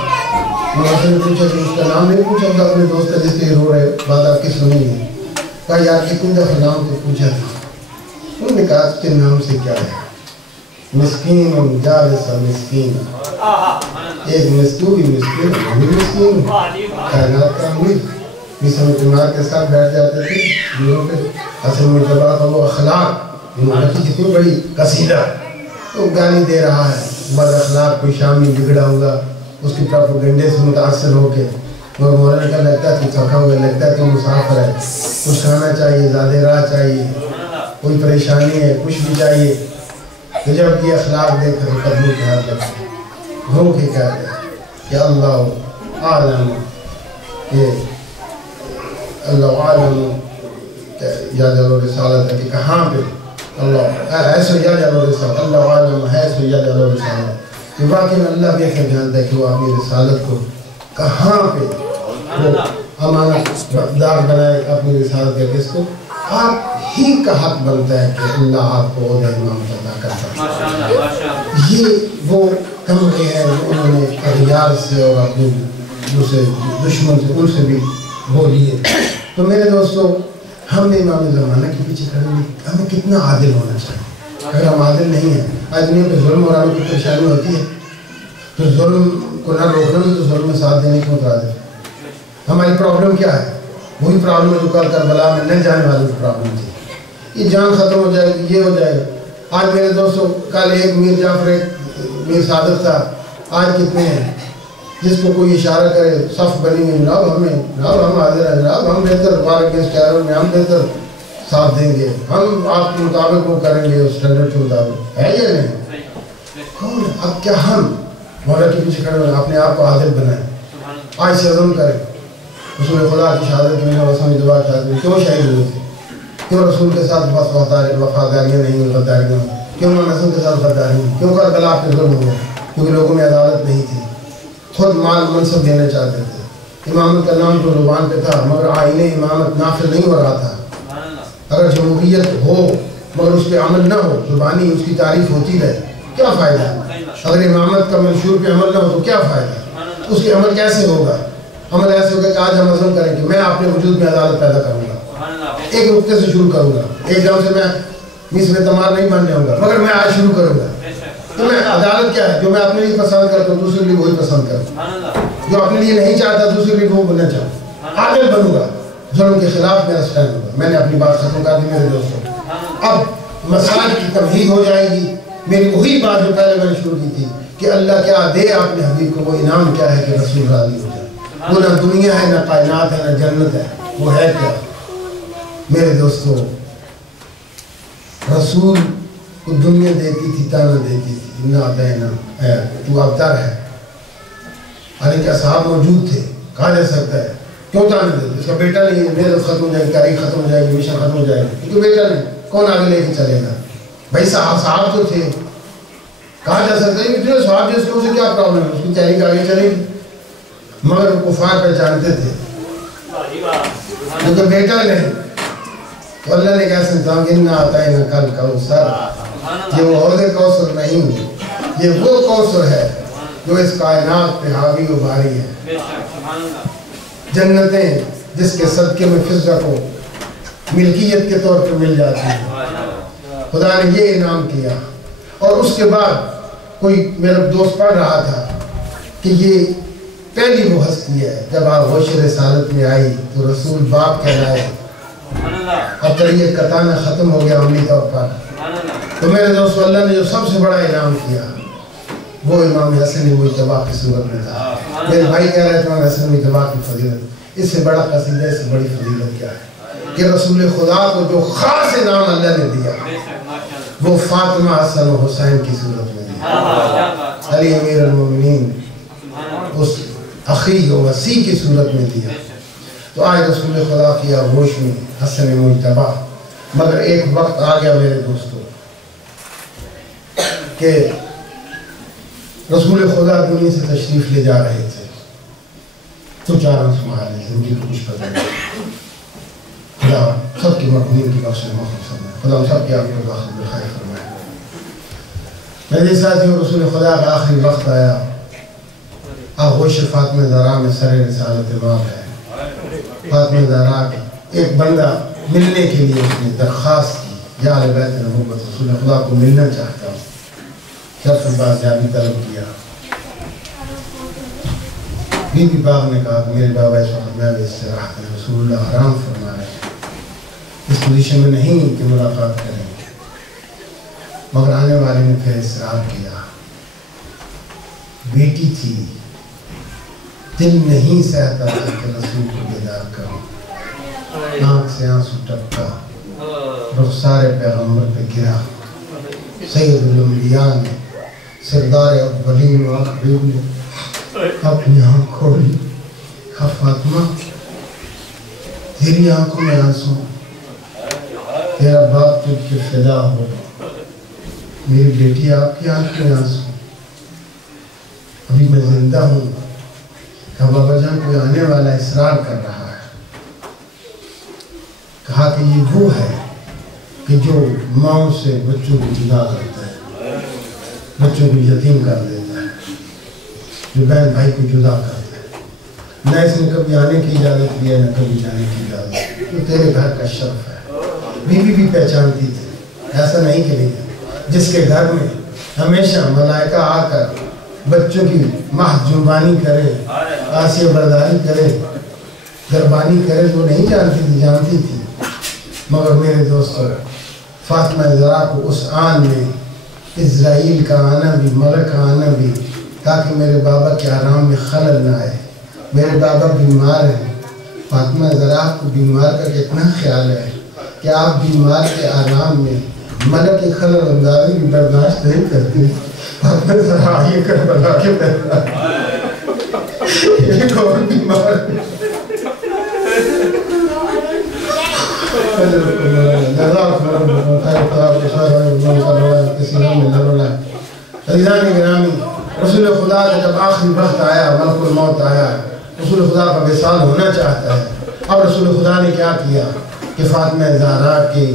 مولا نے پوچھا کہ اس کا نام نہیں پوچھا تھا، اپنے دوست کا جس کے رو رہے، بات آپ کی سنی ہے، کہا یار کتنی دفعہ نام تو پوچھا تھا، انہوں نے کہا اس کے نام سے کیا ہے، مسکین جالس مسکین، ایک مسکین بھی مسکین، بھی مسکین، کائنات کا امیر، جسم تیمار کے ساتھ بیٹھ جاتے تھے، جنہوں پہ حسن مرتبہ تھا وہ اخلاق، انہوں نے کتنی بڑی قصیدہ، تو گالی دے رہا ہے، بد اخلاق کوئی شامی بگڑا ہوگا، اس کی پروپیگنڈے سے متاثر ہو کے، اور مولانا کا لگتا ہے تو تھکا ہوا لگتا ہے تو مسافر ہے، کچھ کھانا چاہیے، زیادہ راہ چاہیے، کوئی پریشانی ہے، کچھ بھی چاہیے، تو جب یہ اخلاق دیکھ کر قدموں کے ہاتھ لگتے ہیں، گھوم کے کہتے ہیں کہ اللہ عالم، کہ اللہ عالم یا جلو رسالت ہے کہ کہاں پہ اللہ ایسو یا جلو رسالت، اللہ عالم ایسو یا جلو رسالت، کہ واقعی میں اللہ بھی ایسا جانتا ہے کہ وہ اپنی رسالت کو کہاں پہ وہ امانت دار بنائے اپنی رسالت کے کس کو، آپ ہی کا حق بنتا ہے کہ اللہ آپ کو عہدہ امام عطا کرتا ہے۔ یہ وہ تمغے ہیں جو انہوں نے اغیار سے اور اپنے دوسرے دشمن سے ان سے بھی بولیے۔ تو میرے دوستو، ہم نے امام زمانہ کے پیچھے کھڑے ہیں، ہمیں کتنا عادل ہونا چاہیے۔ اگر ہم عادل نہیں ہیں، آج دنیا پہ ظلم اور عالم کی پریشانی ہوتی ہے، تو ظلم کو نہ روکنا تو ظلم میں ساتھ دینے کو مترادف ہے۔ ہماری پرابلم کیا ہے؟ وہی پرابلم ہے جو کل کربلا میں نہ جانے والی پرابلم تھی۔ یہ جان ختم ہو جائے گی، یہ ہو جائے گا۔ آج میرے دوستوں، کل ایک میر جعفر، ایک میر صادق تھا، آج کتنے ہیں؟ جس کو کوئی اشارہ کرے صف بنی ہوئی، جناب ہم حاضر ہیں، جناب ہم بہتر وار اگینسٹ ٹیرر میں ہم بہتر ساتھ دیں گے، ہم آپ کے مطابق وہ کریں گے، اس اسٹینڈرڈ کے مطابق ہے یا نہیں؟ کون؟ اب کیا ہم مولا کے پیچھے کھڑے ہوئے اپنے آپ کو عادل بنائیں. آج سے عزم کریں رسول خدا کی شہادت کی میں وسلم دعا چاہتے ہیں. کیوں شہید ہوئے تھے؟ کیوں رسول کے ساتھ وفاداریاں نہیں ہوئی، غداریاں؟ کیوں رسول کے ساتھ غداری ہوئی؟ کیوں کربلا پہ ظلم ہوا؟ کیونکہ لوگوں میں عدالت نہیں تھی. خود مال منصب دینا چاہتے تھے. امامت کا نام تو زبان پہ تھا مگر آئین امامت نافذ نہیں ہو رہا تھا. اگر جمہوریت ہو مگر اس پہ عمل نہ ہو، زبانی اس کی تعریف ہوتی رہے، کیا فائدہ ہے؟ اگر امامت کا منشور پہ عمل نہ ہو تو کیا فائدہ؟ اس کے عمل کیسے ہوگا؟ عمل ایسے ہوگا کہ آج ہم عزم کریں کہ میں اپنے وجود میں عدالت پیدا کروں گا. ایک نقطے سے شروع کروں گا، ایک دم سے میں مصر تمار نہیں بن جاؤں گا، مگر میں آج شروع کروں گا. تو میں عدالت کیا ہے؟ جو میں اپنے لیے پسند کرتا ہوں دوسرے لیے وہی پسند کروں. جو اپنے لیے نہیں چاہتا دوسرے لیے وہ بننا چاہوں. عادل بنوں گا، ظلم کے خلاف میرا سٹینڈ ہوگا. میں نے اپنی بات ختم کر دی میرے دوستوں. اب مسائل کی تمہید ہو جائے گی. میری وہی بات جو پہلے میں نے شروع کی تھی کہ اللہ کیا دے اپنے حبیب کو، وہ انعام کیا ہے کہ رسول راضی ہو جائے. وہ نہ دنیا ہے، نہ کائنات ہے، نہ جنت ہے. وہ ہے کیا میرے دوستو؟ رسول کو دنیا دیتی تھی، تانا دیتی تھی، نہ دینا تو ابتر ہے. علی کے اصحاب موجود تھے، کہا جا سکتا ہے کیوں تانا دیتے؟ اس کا بیٹا نہیں ہے، محنت ختم ہو جائے گی، تاریخ ختم ہو جائے گی، مشن ختم ہو جائے گی. کیونکہ بیٹا نہیں، کون آگے لے کے چلے گا؟ بھائی صحاب تو تھے. کہا جا سکتا ہے کہ صحاب جس کو اسے کیا پرابلم ہے، اس کی تحریک آگے چلے گی. مگر وہ کفار پہچانتے تھے کیونکہ بیٹا نہیں. تو اللہ نے کیسے انتظام کہ اِنَّا أَعْطَيْنَاكَ الْكَوْثَرَ. یہ وہ عہد کوثر نہیں، یہ وہ کوثر ہے جو اس کائنات پہ حاوی و باری ہے. جنتیں جس کے صدقے میں فضہ کو ملکیت کے طور پہ مل جاتی ہیں. خدا نے یہ انعام کیا. اور اس کے بعد کوئی میرا دوست پڑھ رہا تھا کہ یہ پہلی وہ ہستی ہے جب آغوش رسالت میں آئی تو رسول باپ کہلائے اور طریق کتانا ختم ہو گیا عملی طور پر. تو میرے دوست اللہ نے جو سب سے بڑا انعام کیا وہ امام حسن مجتبیٰ کی صورت میں تھا. میرے بھائی کہہ رہے تھے امام حسن مجتبیٰ کی فضیلت، اس سے بڑا قصیدہ، اس سے بڑی فضیلت کیا ہے کہ رسول خدا کو جو خاص انعام اللہ نے دیا وہ فاطمہ حسن و حسین کی صورت میں دیا. علی امیر المومنین اس اخی و وسیع کی صورت میں دیا. تو آج رسول خدا کی آغوش میں حسن مجتبیٰ. مگر ایک وقت آ گیا میرے دوستو کہ رسول خدا دنیا سے تشریف لے جا رہے تھے تو چار سمحالے زندگی کو کچھ پتہ نہیں. خدا سب کی مرحومین کی بخش محفوظ فرمائے. خدا سب کی آپ کو داخل بخیر فرمائے. میرے ساتھیوں رسول خدا کا آخری وقت آیا. آغوش فاطمہ زہرا میں سر رسالت امام ہے. فاطمہ زہرا ایک بندہ ملنے کے لیے اس نے درخواست کی، یا اہل بیت نبوت رسول خدا کو ملنا چاہتا ہوں. شرف بازیابی طلب کیا. بی بی باغ نے کہا کہ میرے بابا اس وقت میں استراحت ہے، رسول اللہ آرام فرما رہے ہیں، اس پوزیشن میں نہیں کہ ملاقات کریں. مگر آنے والے نے پھر اصرار کیا. بیٹی تھی، دل نہیں سہتا تھا کہ رسول کو بیدار کروں. آنکھ سے آنسو ٹپکا، رخسار پیغمبر پہ گرا. سید الانبیاء نے، سردار اولین و آخرین نے اپنی آنکھ کھولی. کہا فاطمہ تیری آنکھوں میں آنسو، تیرا باپ تجھ کے فدا ہو. میری بیٹی آپ کی آنکھ میں آنسو، ابھی میں زندہ ہوں. کہا بابا جان کوئی آنے والا اصرار کر رہا ہے. کہا کہ یہ وہ ہے کہ جو ماؤں سے بچوں کو جدا کرتا ہے، بچوں کو یتیم کر دیتا ہے، جو بہن بھائی کو جدا کرتا ہے. نہ اس نے کبھی آنے کی اجازت دی ہے نہ کبھی جانے کی اجازت. تو تیرے گھر کا شرف ہے. بیوی بھی پہچانتی تھی، ایسا نہیں کہ نہیں. جس کے گھر میں ہمیشہ ملائکہ آ کر بچوں کی محض جنبانی کرے، آسیہ برداری کرے، گربانی کرے، وہ نہیں جانتی تھی، جانتی تھی. مگر میرے دوستو فاطمہ زہرا کو اس آن میں اسرائیل کا آنا بھی، ملک کا آنا بھی، تاکہ میرے بابا کے آرام میں خلل نہ آئے. میرے بابا بیمار ہیں. فاطمہ زہرا کو بیمار کا کتنا خیال ہے کہ آپ بیمار کے آرام میں ملک کی خلل اندازی بھی برداشت نہیں کرتے. فاطمہ ذرا آئیے کربلا کے پہلا ایک اور بیمار عزیزان گرامی، رسول خدا کا جب آخری وقت آیا، ملک الموت آیا، رسول خدا کا وصال ہونا چاہتا ہے. اب رسول خدا نے کیا کیا کہ فاطمہ زہرا کے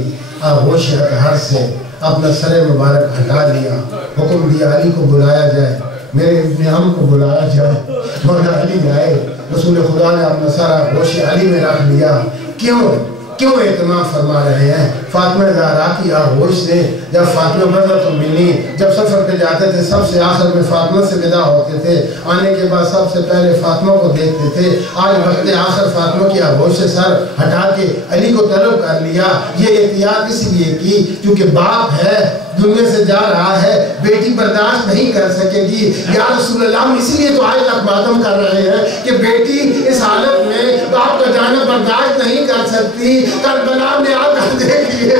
آغوش اطہر سے اپنا سر مبارک ہٹا لیا، حکم دیا علی کو بلایا جائے، میرے ابن عم کو بلایا جائے، مولا علی جائے. رسول خدا نے اپنا سر آغوش علی میں رکھ لیا. کیوں اہتمام فرما رہے ہیں؟ فاطمہ زہرا کی آغوش سے جب فاطمہ بذرۃ المنی جب سفر پہ جاتے تھے سب سے آخر میں فاطمہ سے ودا ہوتے تھے، آنے کے بعد سب سے پہلے فاطمہ کو دیکھتے تھے. آج وقت آخر فاطمہ کی آغوش سے سر ہٹا کے علی کو طلب کر لیا. یہ احتیاط اس لیے کی کیونکہ باپ ہے، دنیا سے جا رہا ہے، بیٹی برداشت نہیں کر سکے گی. یا رسول اللہ، ہم اسی لیے تو آج تک ماتم کر رہے ہیں کہ بیٹی اس حالت میں باپ کا جانا برداشت نہیں کر سکتی. کربلا میں آ کر دیکھیے،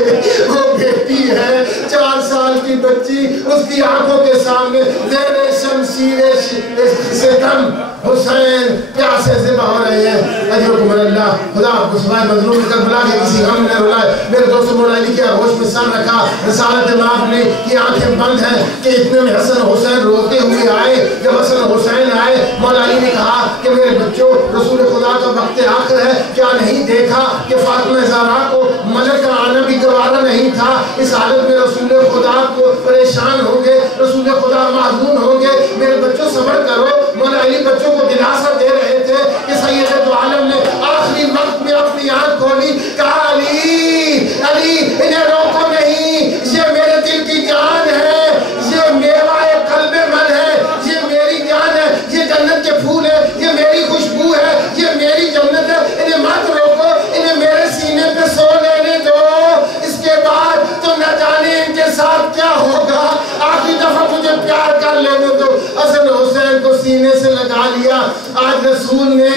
وہ بیٹی ہے 4 سال کی بچی، اس کی آنکھوں کے سامنے زیر شمشیر ستم حسین پیاسے ذبح ہو رہے ہیں. اجرکم اللہ، خدا آپ کو سوائے مظلوم کربلا کے کسی غم نہ رلائے. میرے دوست مولا علی کی آغوش میں سر رکھا، رسالت ماں نے کی آنکھیں بند ہیں کہ اتنے میں حسن حسین روتے ہوئے آئے. جب حسن حسین آئے، مولا علی نے کہا کہ میرے بچوں، رسول خدا کا وقت آخر ہے، کیا نہیں دیکھا کہ فاطمہ زہرا کو ملک کا آنا بھی گوارا نہیں تھا؟ اس حالت میں رسول خدا کو پریشان ہوں گے، رسول خدا محزون ہوں گے. میرے بچوں صبر کرو. مولا علی بچوں کو دلاسا دے رہے تھے کہ سید دو عالم نے آخری وقت میں اپنی آنکھ کھولی، کہا علی انہیں روکو نہیں، یہ میرے دل کی جان ہے، یہ میوہ قلب من ہے، یہ میری جان ہے، یہ جنت کے پھول ہے، یہ میری خوشبو ہے، یہ میری جنت ہے. انہیں مت روکو، انہیں میرے سینے پہ سو لینے دو. اس کے بعد تو نہ جانے ان کے ساتھ کیا ہوگا. آخری دفعہ مجھے پیار کر لینے دو. حسن حسین کو سینے سے لگا لیا. آج رسول نے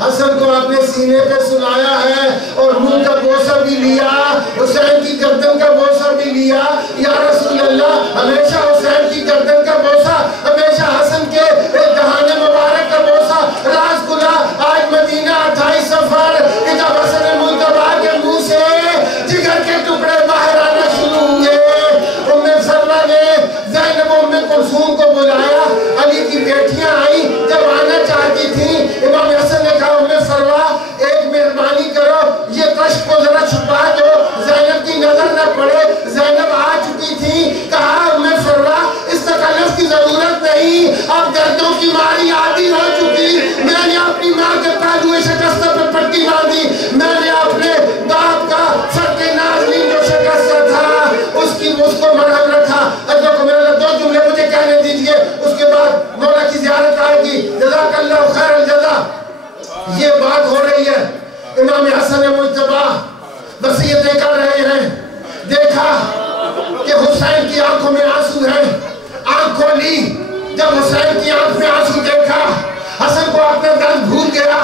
حسن کو اپنے سینے پہ سلایا ہے اور منہ کا بوسہ بھی لیا، حسین کی گردن کا بوسہ بھی لیا. یا رسول اللہ، ہمیشہ حسین کی گردن کا بوسہ، ہمیشہ حسن کے دہان مبارک کا بوسہ. راز گلا آج مدینہ 28 سفر کہ جب حسن مجتبیٰ کے منہ سے جگر کے ٹکڑے باہر آنا شروع ہوئے. ام سلمہ نے زینب ام کلثوم کو بلایا. علی کی بیٹیاں آئیں، جب آنا چاہتی تھیں امام حسن نے کہا ام سلمہ ایک مہربانی کرو، یہ کشف کو ذرا چھپا دو، زینب کی نظر نہ پڑے. زینب آ چکی تھی. کہا ام سلمہ اس تکلف کی ضرورت نہیں، اب دردوں کی ماری عادی ہو چکی. میں نے اپنی ماں کے پہلوئے شکستہ پہ پٹی باندھی، میں نے اپنے باپ کا سر کے نازنین جو شکستہ تھا اس کو مرہم رکھا. اجر کو میرے 2 جملے مجھے کہنے دیجئے، اس کے بعد مولا کی زیارت آئے گی. جزاک اللہ خیر الجزا. یہ بات ہو رہی ہے، امام حسن مجتبیٰ وصیتیں کر رہے ہیں. دیکھا کہ حسین کی آنکھوں میں آنسو ہیں، آنکھ کھولی. جب حسین کی آنکھ میں آنسو دیکھا، حسن کو اپنا درد بھول گیا.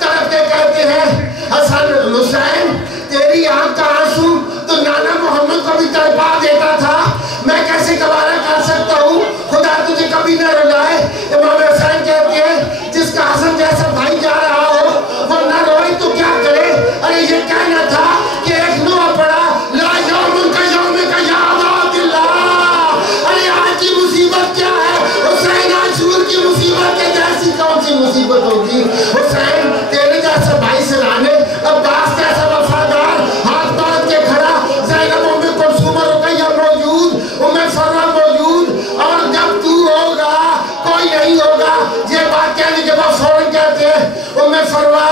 تڑپتے کہتے ہیں حسن حسین تیری آنکھ کا آنسو تو نانا محمد کو بھی تڑپا دیتا تھا، میں کیسے گوارا کر سکتا ہوں؟ خدا تجھے کبھی نہ رلائے. امام حسین کہتے ہیں جس کا حسن جیسا بھائی جا رہا ہو وہ نہ روئے تو کیا کرے. ارے یہ کہنا تھا کہ ایک نوح پڑا، لا یوم کا یوم کا یا عباد اللہ. ارے آج کی مصیبت کیا ہے؟ حسین عاشور کی مصیبت کے جیسی کون سی مصیبت ہوگی؟ حسین تیرے جیسا بھائی سے لانے، عباس جیسا وفادار ہاتھ باندھ کے کھڑا، زینب ام کلثوم اور رقیہ موجود، ام سلمہ موجود، اور جب تو ہوگا کوئی نہیں ہوگا. یہ بات کہنے کے بعد فوراً کہتے ہیں ام سلمہ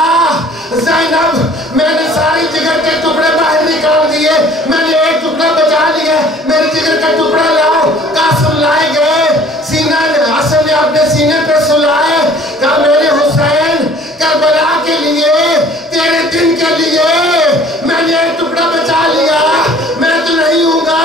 زینب میں نے ساری جگر کے ٹکڑے باہر نکال دیے، میں نے ایک ٹکڑا بچا لیا، میرے جگر کا ٹکڑا لاؤ. قاسم لائے گئے، سینہ حسن نے اپنے سینے پہ سلائے. کہا میرے حسین کربلا کے لیے، تیرے دن کے لیے میں نے ایک ٹکڑا بچا لیا. میں تو نہیں ہوں گا،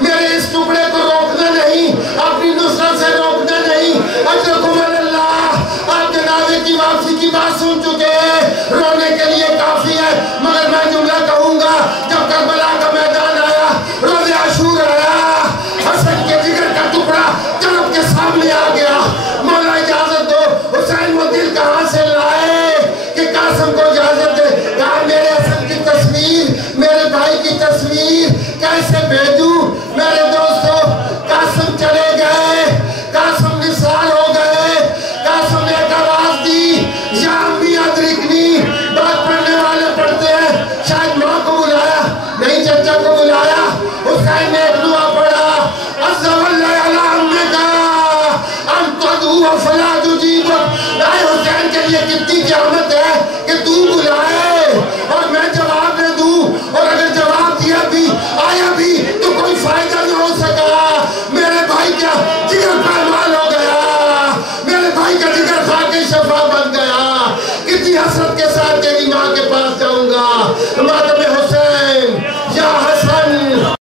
میرے اس ٹکڑے کو روکنا نہیں، اپنی نصرت سے روکنا نہیں. اجرکم اللہ. آپ جنازے کی واپسی کی بات سن چکے ہیں، رونے کے لیے کافی ہے، مگر میں جملہ کہوں گا. جب کربلا کا میدان آیا، روز عاشور آیا، حسن کے جگر کا ٹکڑا تڑپ کے قاسم کو اجازت دے یار میرے حسن کی تصویر میرے بھائی کی تصویر کیسے بھیجوں میرے دوستو قاسم چلے گئے قاسم نثار ہو گئے قاسم نے ایک آواز دی یا امی ادرکنی بات پڑھنے والے پڑھتے ہیں شاید ماں کو بلایا نہیں چچا کو بلایا حسین نے ایک دعا پڑھا عز واللہ علی امکا انتدو فلا تجیبک اے حسین کے لیے کتنی قیامت ہے کہ تو بلائے اور میں جواب نہ دوں اور اگر جواب دیا بھی آیا بھی تو کوئی فائدہ نہ ہو سکا میرے بھائی کا جگر پائمال ہو گیا میرے بھائی کا جگر کھا کے شفا بن گیا کتنی حسرت کے ساتھ تیری ماں کے پاس جاؤں گا ماتم حسین یا حسن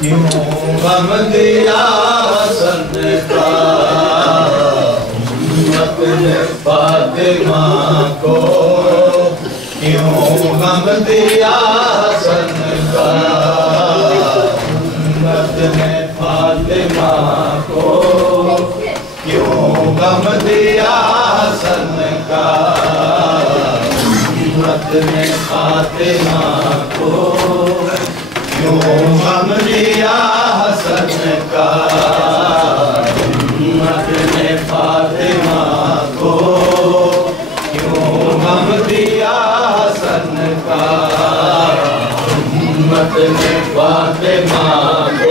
کیوں غم دیا حسن کا امت نے فاطمہ کو کیوں غم دیا حسن کا امت نے فاطمہ کو کیوں غم دیا حسن کا امت نے فاطمہ کو کیوں غم دیا حسن کا امت نے فاطمہ کو کیوں غم دیا حسن کا امت نے فاطمہ کو